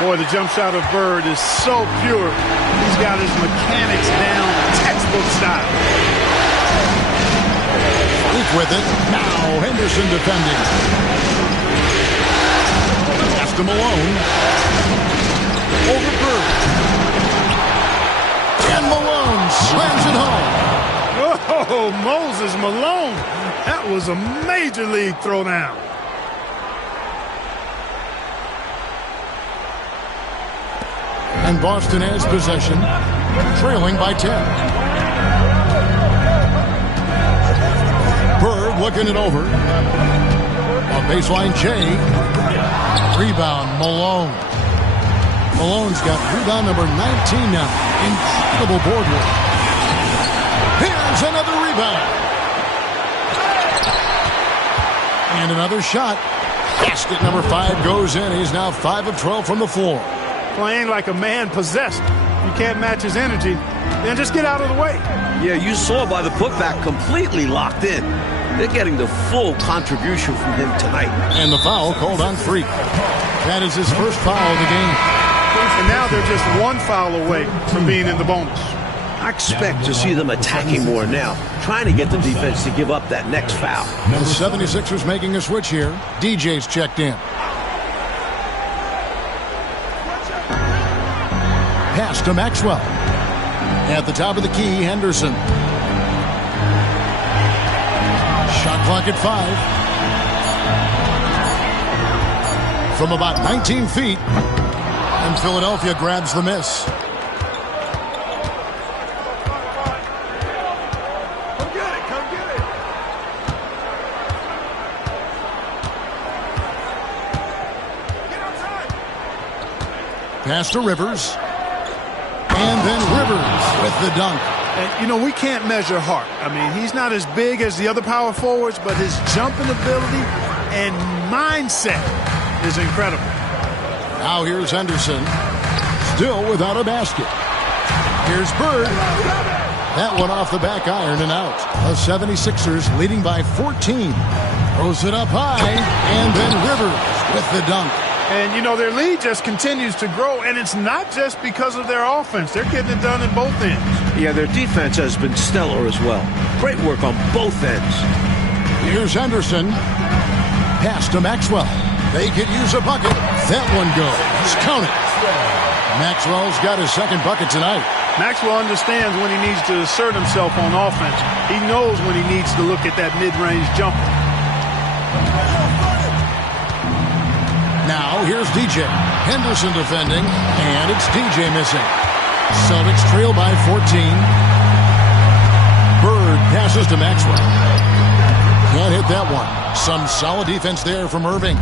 Boy, the jump shot of Bird is so pure. He's got his mechanics down, textbook style. Leak with it. Now Henderson defending. Pass to Malone. Over Bird. And Malone slams it home. Oh, Moses Malone. That was a major league throwdown. And Boston has possession, trailing by 10. Bird looking it over. On baseline, Jay. Rebound, Malone. Malone's got rebound number 19 now. Incredible board work. Here's another rebound. And another shot. Basket number 5 goes in. He's now 5 of 12 from the floor. Playing like a man possessed. You can't match his energy, then just get out of the way. Yeah, you saw by the putback, completely locked in. They're getting the full contribution from him tonight. And the foul called on Freak. That is his first foul of the game. And now they're just one foul away from being in the bonus. I expect to see them attacking more now, trying to get the defense to give up that next foul. The 76ers making a switch here. DJ's checked in. Pass to Maxwell. At the top of the key, Henderson. Shot clock at 5. From about 19 feet. And Philadelphia grabs the miss. Come get it, come get it. Get outside. Pass to Rivers. And then Rivers with the dunk. And, you know, we can't measure heart. I mean, he's not as big as the other power forwards, but his jumping ability and mindset is incredible. Now here's Henderson. Still without a basket. Here's Bird. That one off the back iron and out. The 76ers leading by 14. Throws it up high. And then Rivers with the dunk. And, you know, their lead just continues to grow, and it's not just because of their offense. They're getting it done in both ends. Yeah, their defense has been stellar as well. Great work on both ends. Here's Henderson. Pass to Maxwell. They could use a bucket. That one goes. Count it. Maxwell's got his second bucket tonight. Maxwell understands when he needs to assert himself on offense. He knows when he needs to look at that mid-range jumper. Now, here's DJ. Henderson defending, and it's DJ missing. Celtics trail by 14. Bird passes to Maxwell. Can't hit that one. Some solid defense there from Irving.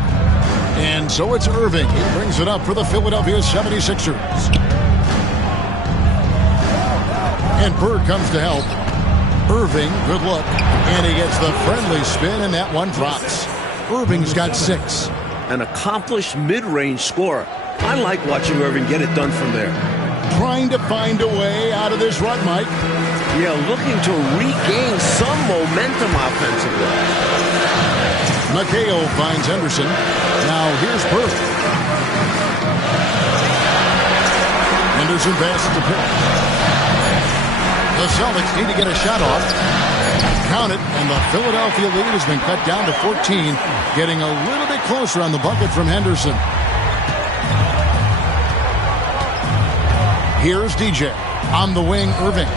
And so it's Irving. He brings it up for the Philadelphia 76ers. And Bird comes to help. Irving, good look. And he gets the friendly spin, and that one drops. Irving's got 6. An accomplished mid-range scorer. I like watching Irving get it done from there. Trying to find a way out of this rut, Mike. Yeah, looking to regain some momentum offensively. McHale finds Henderson. Now here's Bird. Henderson passes to Pitt. The Celtics need to get a shot off. Count it, and the Philadelphia lead has been cut down to 14, getting a little bit closer on the bucket from Henderson. Here's DJ. On the wing, Irving.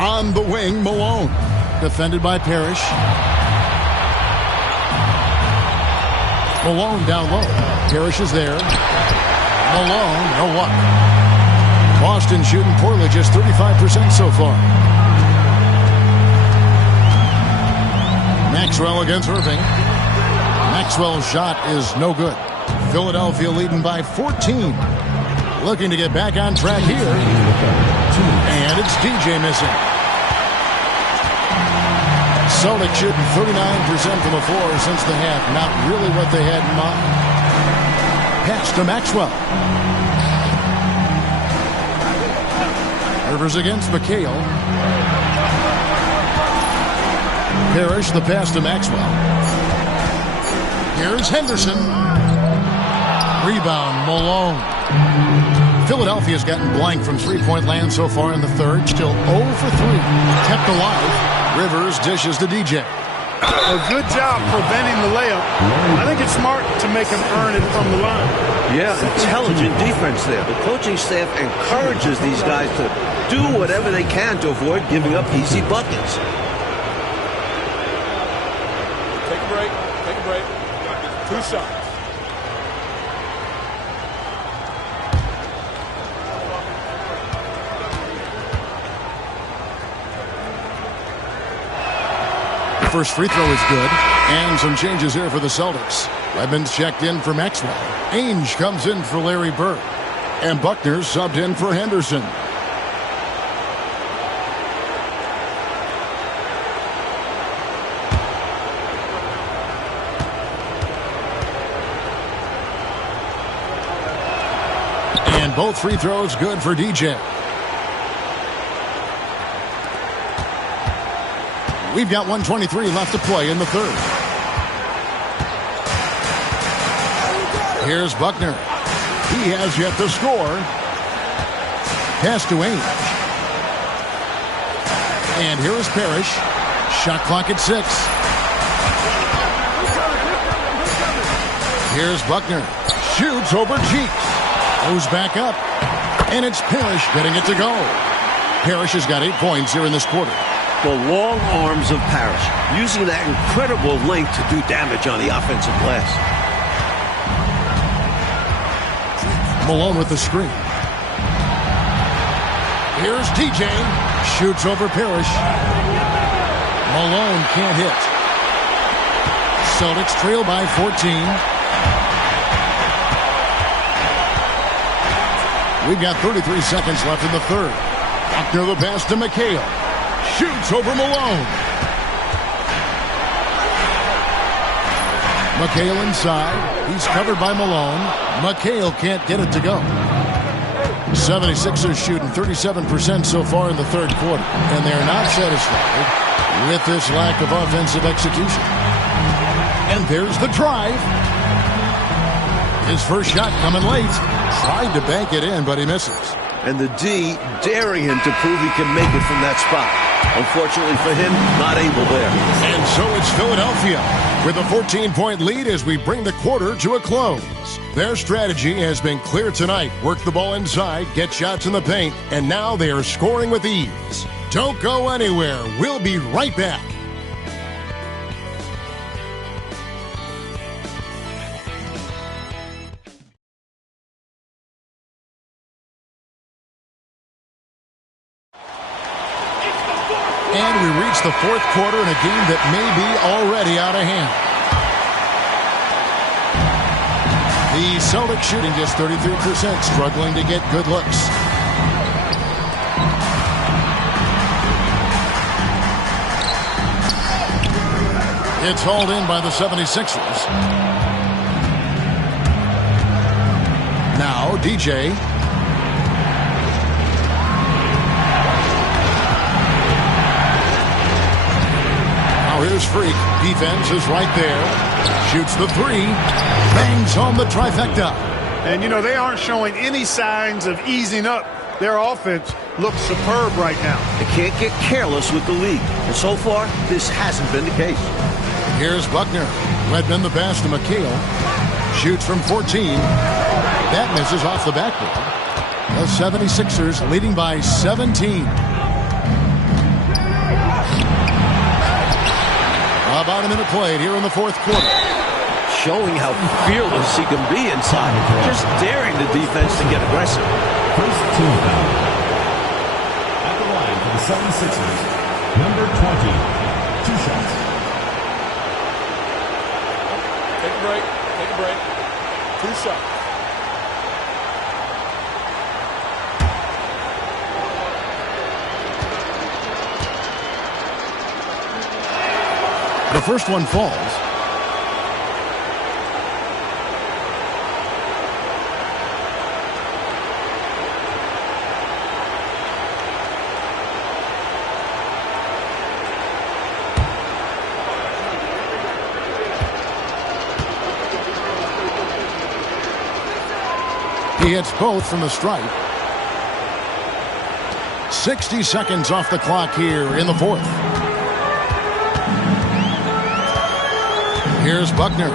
On the wing, Malone. Defended by Parrish. Malone down low. Parrish is there. Malone, no luck. Boston shooting poorly, just 35% so far. Maxwell against Irving. Maxwell's shot is no good. Philadelphia leading by 14. Looking to get back on track here. And it's DJ missing. Celtics shooting 39% from the floor since the half. Not really what they had in mind. Pass to Maxwell. Rivers against McHale. Parrish, the pass to Maxwell. Here's Henderson. Rebound, Malone. Philadelphia's gotten blank from three-point land so far in the third. Still 0 for 3. Kept alive. Rivers dishes to DJ. A good job preventing the layup. I think it's smart to make him earn it from the line. Yeah, intelligent defense there. The coaching staff encourages these guys to do whatever they can to avoid giving up easy buckets. Take a break. Take a break. 2 shots. First free throw is good. And some changes here for the Celtics. Redmond's checked in for Maxwell. Ainge comes in for Larry Bird. And Buckner subbed in for Henderson. And both free throws good for DJ. We've got 1:23 left to play in the third. Here's Buckner. He has yet to score. Pass to Ainge. And here is Parrish. Shot clock at 6. Here's Buckner. Shoots over Cheeks. Goes back up. And it's Parrish getting it to go. Parrish has got 8 points here in this quarter. The long arms of Parrish, using that incredible length to do damage on the offensive glass. Malone with the screen. Here's DJ. Shoots over Parrish. Malone can't hit. Celtics trail by 14. We've got 33 seconds left in the third. Buckner the pass to McHale. Shoots over Malone. McHale inside. He's covered by Malone. McHale can't get it to go. 76ers shooting 37% so far in the third quarter. And they're not satisfied with this lack of offensive execution. And there's the drive. His first shot coming late. Tried to bank it in, but he misses. And the D daring him to prove he can make it from that spot. Unfortunately for him, not able there. And so it's Philadelphia with a 14-point lead as we bring the quarter to a close. Their strategy has been clear tonight. Work the ball inside, get shots in the paint, and now they are scoring with ease. Don't go anywhere. We'll be right back. And we reach the fourth quarter in a game that may be already out of hand. The Celtics shooting just 33%, struggling to get good looks. It's hauled in by the 76ers. Now DJ. Here's Freak. Defense is right there. Shoots the three. Bangs home the trifecta. And, you know, they aren't showing any signs of easing up. Their offense looks superb right now. They can't get careless with the lead. And so far, this hasn't been the case. Here's Buckner. Redmond the pass to McHale. Shoots from 14. That misses off the backboard. The 76ers leading by 17. About a minute played here in the fourth quarter. Showing how fearless he can be inside. Just daring the defense to get aggressive. First team foul. At the line for the 76ers, number 20. 2 shots. Take a break. Take a break. 2 shots. The first one falls. He hits both from the stripe. 60 seconds off the clock here in the fourth. Here's Buckner.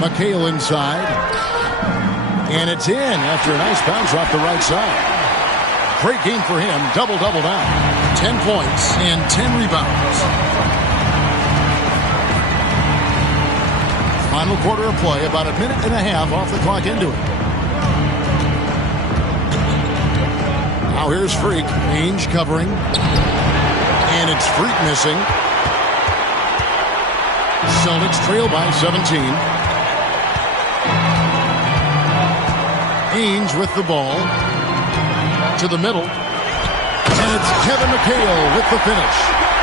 McHale inside. And it's in after a nice bounce off the right side. Great game for him. Double-double now. 10 points and 10 rebounds. Final quarter of play, about a minute and a half off the clock into it. Now here's Freak. Ainge covering. And it's Freak missing. Celtics trail by 17. Ainge with the ball. To the middle. And it's Kevin McHale with the finish.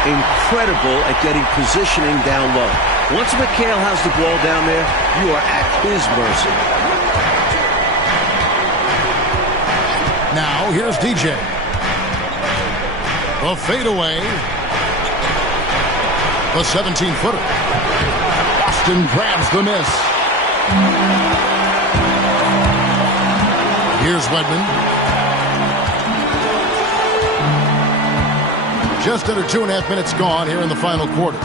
Incredible at getting positioning down low. Once McHale has the ball down there, you are at his mercy. Now, here's DJ. A fadeaway. The 17-footer. Boston grabs the miss. Here's Wedman. Just under 2.5 minutes gone here in the final quarter.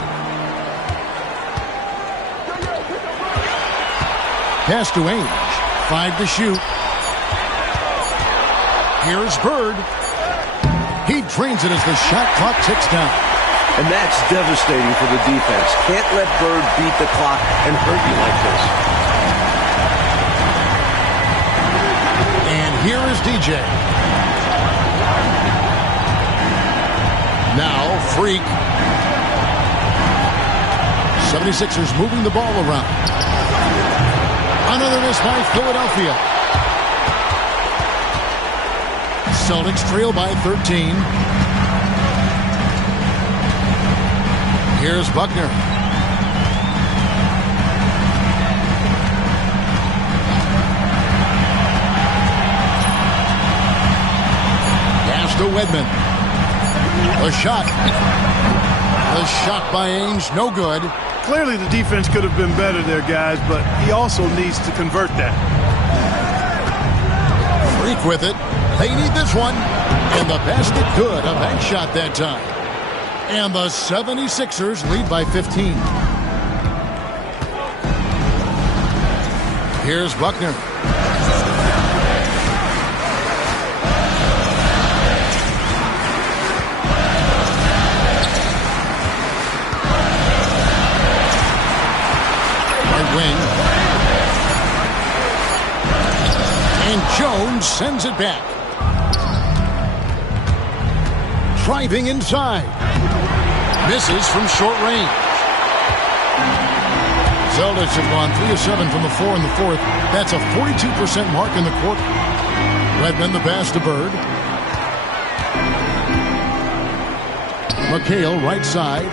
Pass to Ainge. 5 to shoot. Here's Bird. He drains it as the shot clock ticks down. And that's devastating for the defense. Can't let Bird beat the clock and hurt you like this. And here is DJ. Now, Freak. 76ers moving the ball around. Another miss by Philadelphia. Celtics trail by 13. Here's Buckner. Pass to Wedman. The shot. The shot by Ainge, no good. Clearly the defense could have been better there, guys, but he also needs to convert that. Freak with it. They need this one. And the basket good. A bank shot that time. And the 76ers lead by 15. Here's Buckner. Right wing. And Jones sends it back. Driving inside. Misses from short range. Celtics have gone 3 of 7 from the floor in the fourth. That's a 42% mark in the quarter. Redmond the pass to Bird. McHale right side.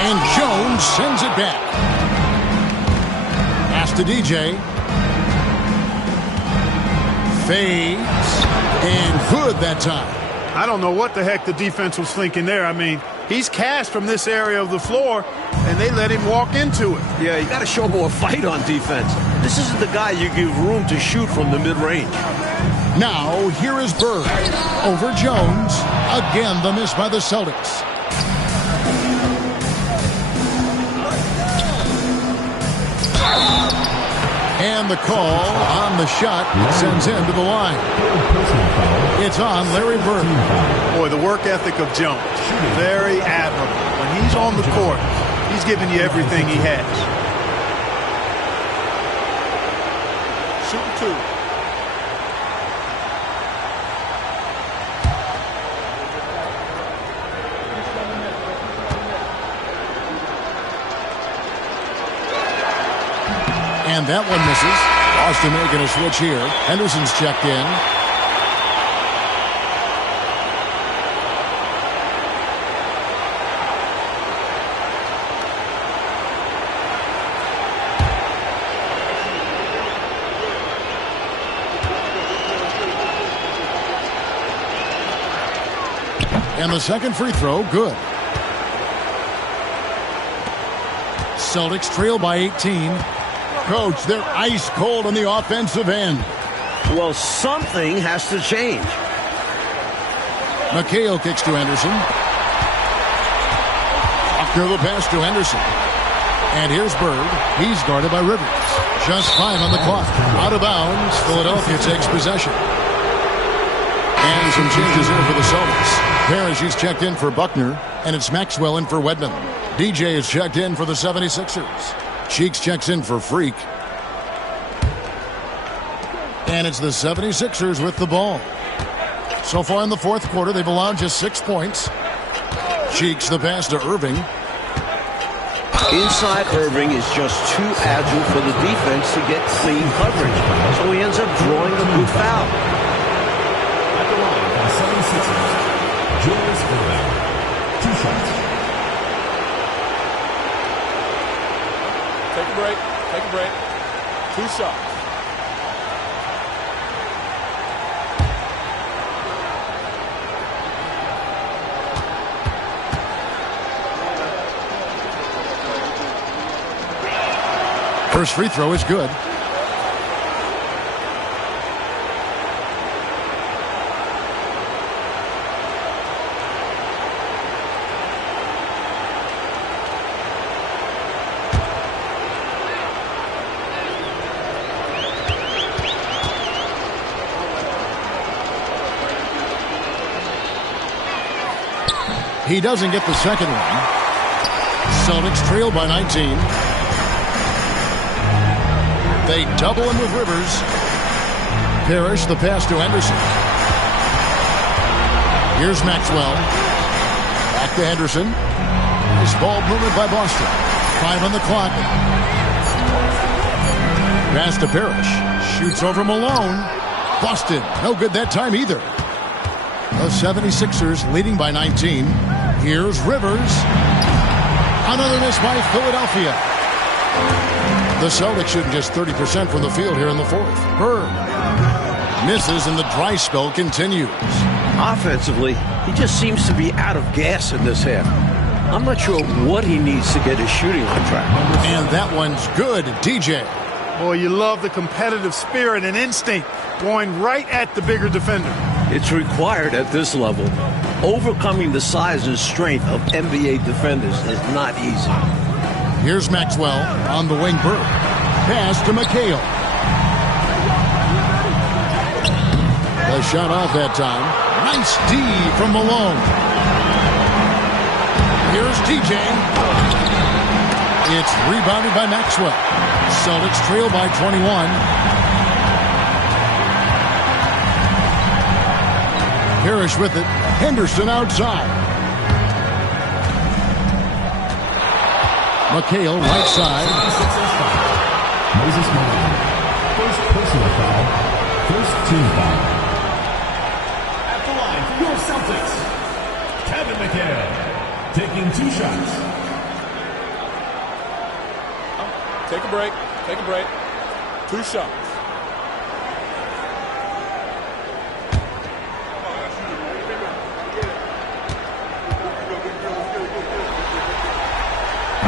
And Jones sends it back. Pass to DJ. Fades. And good that time. I don't know what the heck the defense was thinking there. I mean, he's cast from this area of the floor, and they let him walk into it. Yeah, you got to show more fight on defense. This isn't the guy you give room to shoot from the mid-range. Now, here is Bird. Over Jones. Again, the miss by the Celtics. And the call on the shot sends him to the line. It's on Larry Bird. Boy, the work ethic of Jones, very admirable. When he's on the court, He's giving you everything he has. Shooting 2. And that one misses. Boston making a switch here. Henderson's checked in. And the second free throw, good. Celtics trail by 18. Coach, they're ice cold on the offensive end. Well, something has to change. McHale kicks to Henderson. After the pass to Henderson. And here's Bird. He's guarded by Rivers. Just 5 on the clock. Out of bounds. Philadelphia takes possession. And some changes here for the Celtics. Parrish, he's checked in for Buckner. And it's Maxwell in for Wedman. DJ is checked in for the 76ers. Cheeks checks in for Freak. And it's the 76ers with the ball. So far in the fourth quarter, they've allowed just 6 points. Cheeks the pass to Irving. Inside Irving is just too agile for the defense to get clean coverage. So he ends up drawing a good foul. At the line for the 76ers, Julius Irving. 2 shots. Take a break. Take a break. 2 shots. First free throw is good. He doesn't get the second one. Celtics trail by 19. They double him with Rivers. Parrish the pass to Henderson. Here's Maxwell. Back to Henderson. Nice ball movement by Boston. 5 on the clock. Pass to Parrish. Shoots over Malone. Boston. No good that time either. The 76ers leading by 19. Here's Rivers. Another miss by Philadelphia. The Celtics shooting just 30% from the field here in the fourth. Bird misses and the dry spell continues. Offensively, he just seems to be out of gas in this half. I'm not sure what he needs to get his shooting on track. And that one's good, DJ. Boy, you love the competitive spirit and instinct going right at the bigger defender. It's required at this level. Overcoming the size and strength of NBA defenders is not easy. Here's Maxwell on the wing. Bird. Pass to McHale. The shot off that time. Nice D from Malone. Here's TJ. It's rebounded by Maxwell. Celtics trail by 21. Parrish with it. Henderson outside. McHale right side. Moses Malone. First personal foul. First team foul. At the line for your Celtics, Kevin McHale. Taking 2 shots. Take a break. Take a break. 2 shots.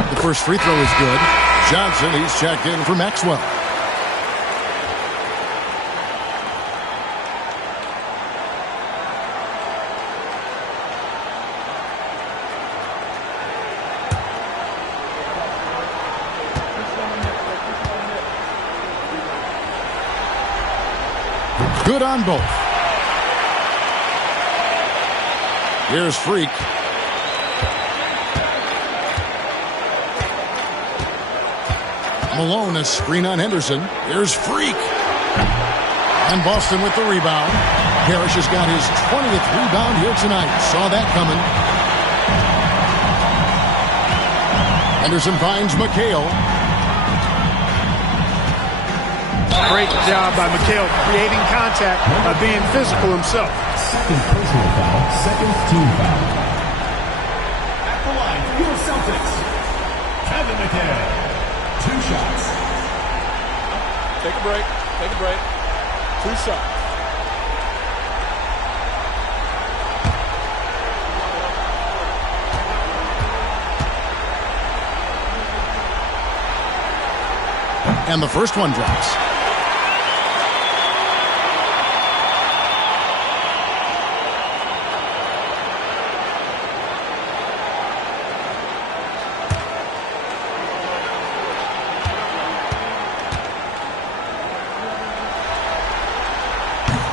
The first free throw is good. Johnson, he's checked in for Maxwell. Good on both. Here's Freak. Malone, a screen on Henderson. Here's Freak. And Boston with the rebound. Parrish has got his 20th rebound here tonight. Saw that coming. Henderson finds McHale. Great job by McHale creating contact by being physical himself. Second personal foul, second team foul. At the line for your Celtics, Kevin McHale. 2 shots. Take a break. Take a break. 2 shots. And the first one drops.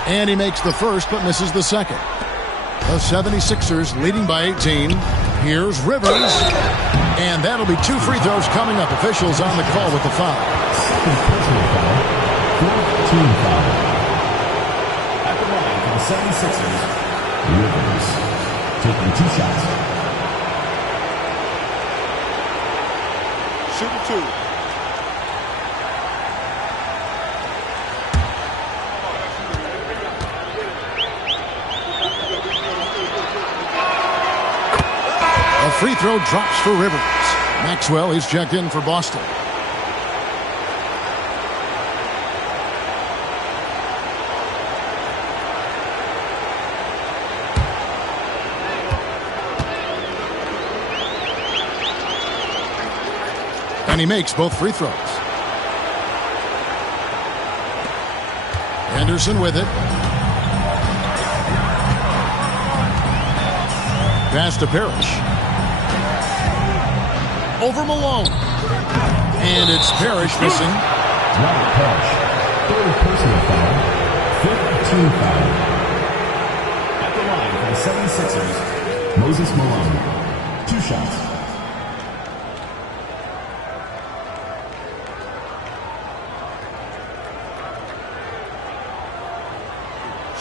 And he makes the first but misses the second. The 76ers leading by 18. Here's Rivers. And that'll be 2 free throws coming up. Officials on the call with the foul. Second personal foul, fourth team foul. At the line for the 76ers, Rivers taking 2 shots. Shooting 2. A free throw drops for Rivers. Maxwell is checked in for Boston. And he makes both free throws. Henderson with it. Pass to Parrish. Over Malone. And it's Parrish missing. Robert Parrish, third personal foul, fifth team foul. At the line for the 76ers, Moses Malone. 2 shots.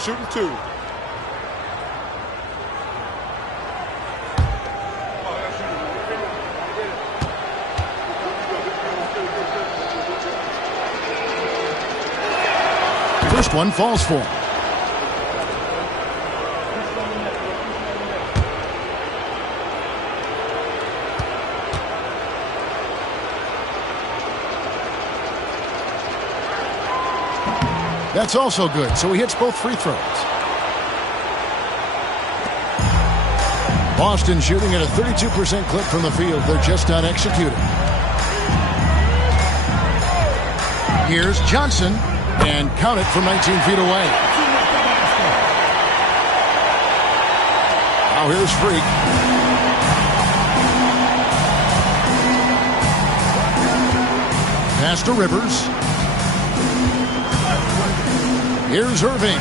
Shooting 2. First one falls for him. That's also good, so he hits both free throws. Boston shooting at a 32% clip from the field. They're just not executing. Here's Johnson, and count it from 19 feet away. Now here's Freak. Pass to Rivers. Here's Irving.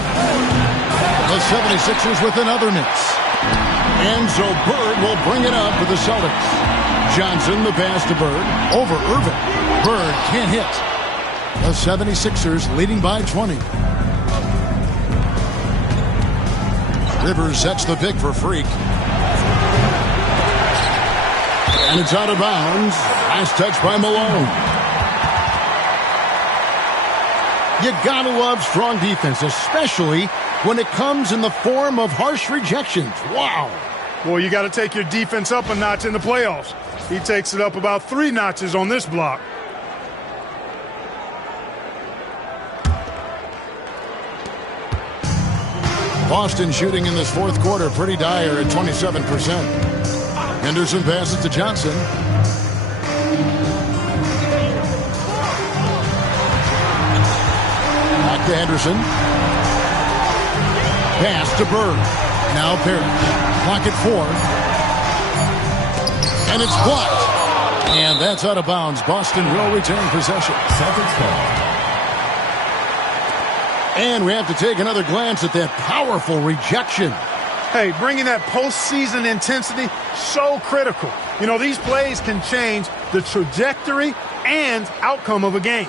The 76ers with another miss. And so Bird will bring it up for the Celtics. Johnson, the pass to Bird. Over Irving. Bird can't hit. The 76ers leading by 20. Rivers sets the pick for Freak. And it's out of bounds. Last touch by Malone. You gotta love strong defense, especially when it comes in the form of harsh rejections. Wow. Well, you got to take your defense up a notch in the playoffs. He takes it up about 3 notches on this block. Boston shooting in this fourth quarter pretty dire at 27%. Henderson passes to Johnson. Back to Henderson. Pass to Bird. Now Parrish. Clock at 4. And it's blocked. And that's out of bounds. Boston will retain possession. Celtics ball. And we have to take another glance at that powerful rejection. Hey, bringing that postseason intensity, so critical. You know, these plays can change the trajectory and outcome of a game.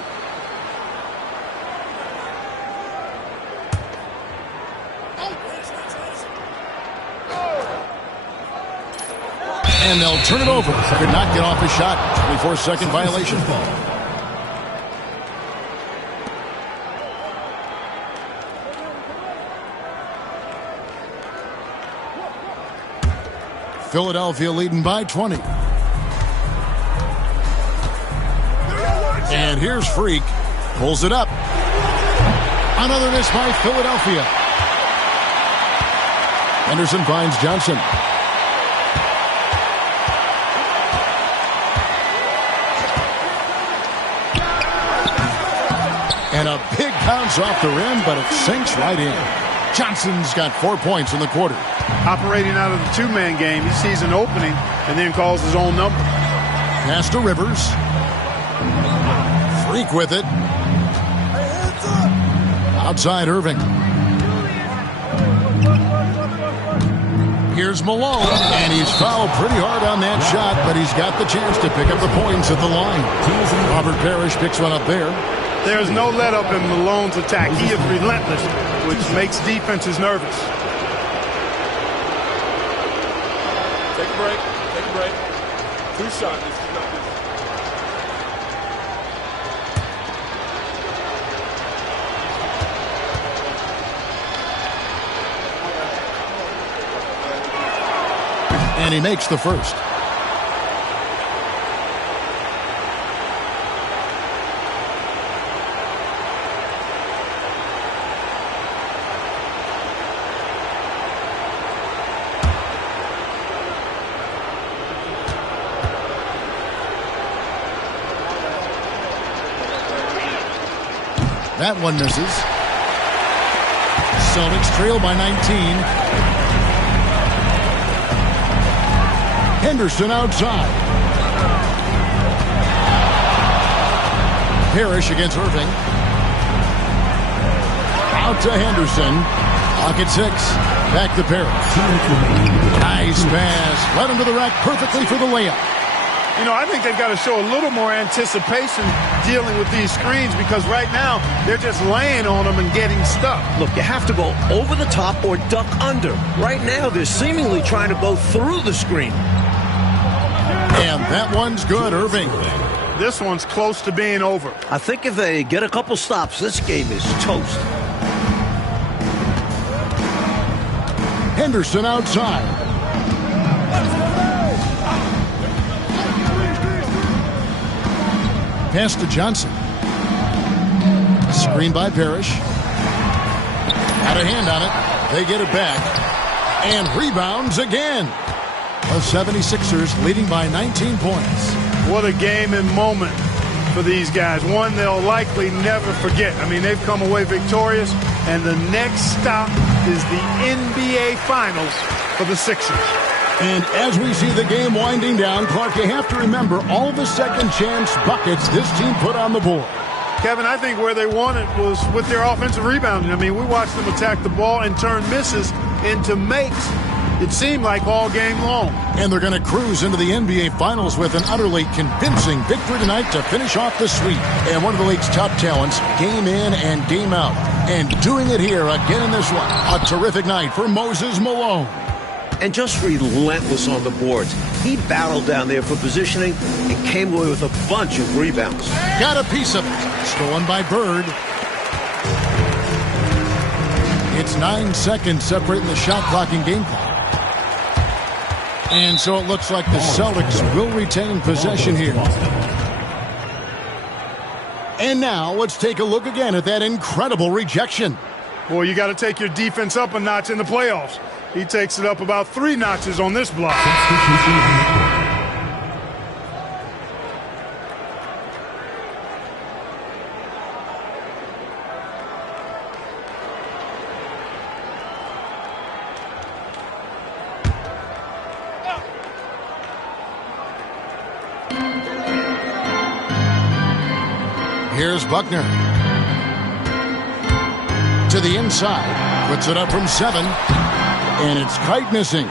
And they'll turn it over. Could not get off his shot. 24-second violation. Philadelphia leading by 20. And here's Freak. Pulls it up. Another miss by Philadelphia. Henderson finds Johnson. And a big bounce off the rim, but it sinks right in. Johnson's got 4 points in the quarter. Operating out of the two-man game, he sees an opening and then calls his own number. Pass to Rivers. Freak with it. Outside Irving. Here's Malone, and he's fouled pretty hard on that shot, but he's got the chance to pick up the points at the line. Robert Parrish picks one up there. There's no let-up in Malone's attack. He is relentless, which makes defenses nervous. Take a break. Take a break. 2 shots. And he makes the first. That one misses. Celtics trail by 19. Henderson outside. Parrish against Irving. Out to Henderson. Pocket 6. Back to Parrish. Nice pass. Led him to the rack perfectly for the layup. You know, I think they've got to show a little more anticipation dealing with these screens because right now they're just laying on them and getting stuck. Look, you have to go over the top or duck under. Right now, they're seemingly trying to go through the screen. And that one's good, Irving. This one's close to being over. I think if they get a couple stops, this game is toast. Henderson outside. Pass to Johnson. Screen by Parrish. Had a hand on it. They get it back. And rebounds again. The 76ers leading by 19 points. What a game and moment for these guys. One they'll likely never forget. I mean, they've come away victorious, and the next stop is the NBA Finals for the Sixers. And as we see the game winding down, Clark, you have to remember all the second chance buckets this team put on the board. Kevin, I think where they won it was with their offensive rebounding. I mean, we watched them attack the ball and turn misses into makes. It seemed like all game long. And they're going to cruise into the NBA Finals with an utterly convincing victory tonight to finish off the sweep. And one of the league's top talents, game in and game out. And doing it here again in this one. A terrific night for Moses Malone. And just relentless on the boards. He battled down there for positioning and came away with a bunch of rebounds. Got a piece of it. Stolen by Bird. It's 9 seconds separating the shot clock and game clock. And so it looks like the Celtics will retain possession here. And now let's take a look again at that incredible rejection. Boy, you got to take your defense up a notch in the playoffs. He takes it up about 3 notches on this block. Here's Buckner. To the inside. Puts it up from 7. And it's Kite missing.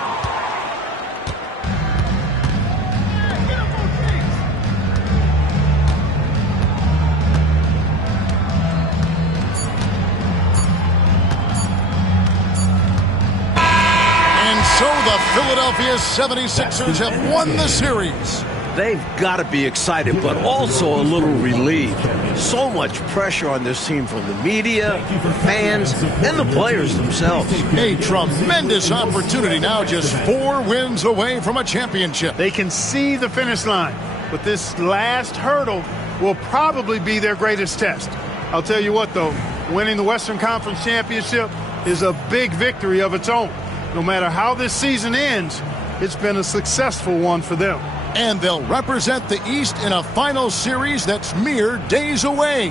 the Philadelphia 76ers have won the series. They've got to be excited, but also a little relieved. So much pressure on this team from the media, fans, and the players themselves. A tremendous opportunity now, just 4 wins away from a championship. They can see the finish line, but this last hurdle will probably be their greatest test. I'll tell you what, though, winning the Western Conference Championship is a big victory of its own. No matter how this season ends, it's been a successful one for them. And they'll represent the East in a final series that's mere days away.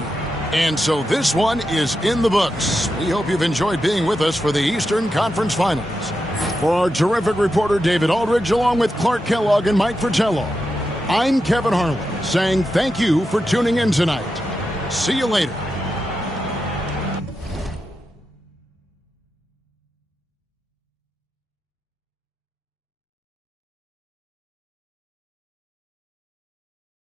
And so this one is in the books. We hope you've enjoyed being with us for the Eastern Conference Finals. For our terrific reporter David Aldridge, along with Clark Kellogg and Mike Fratello, I'm Kevin Harlan saying thank you for tuning in tonight. See you later.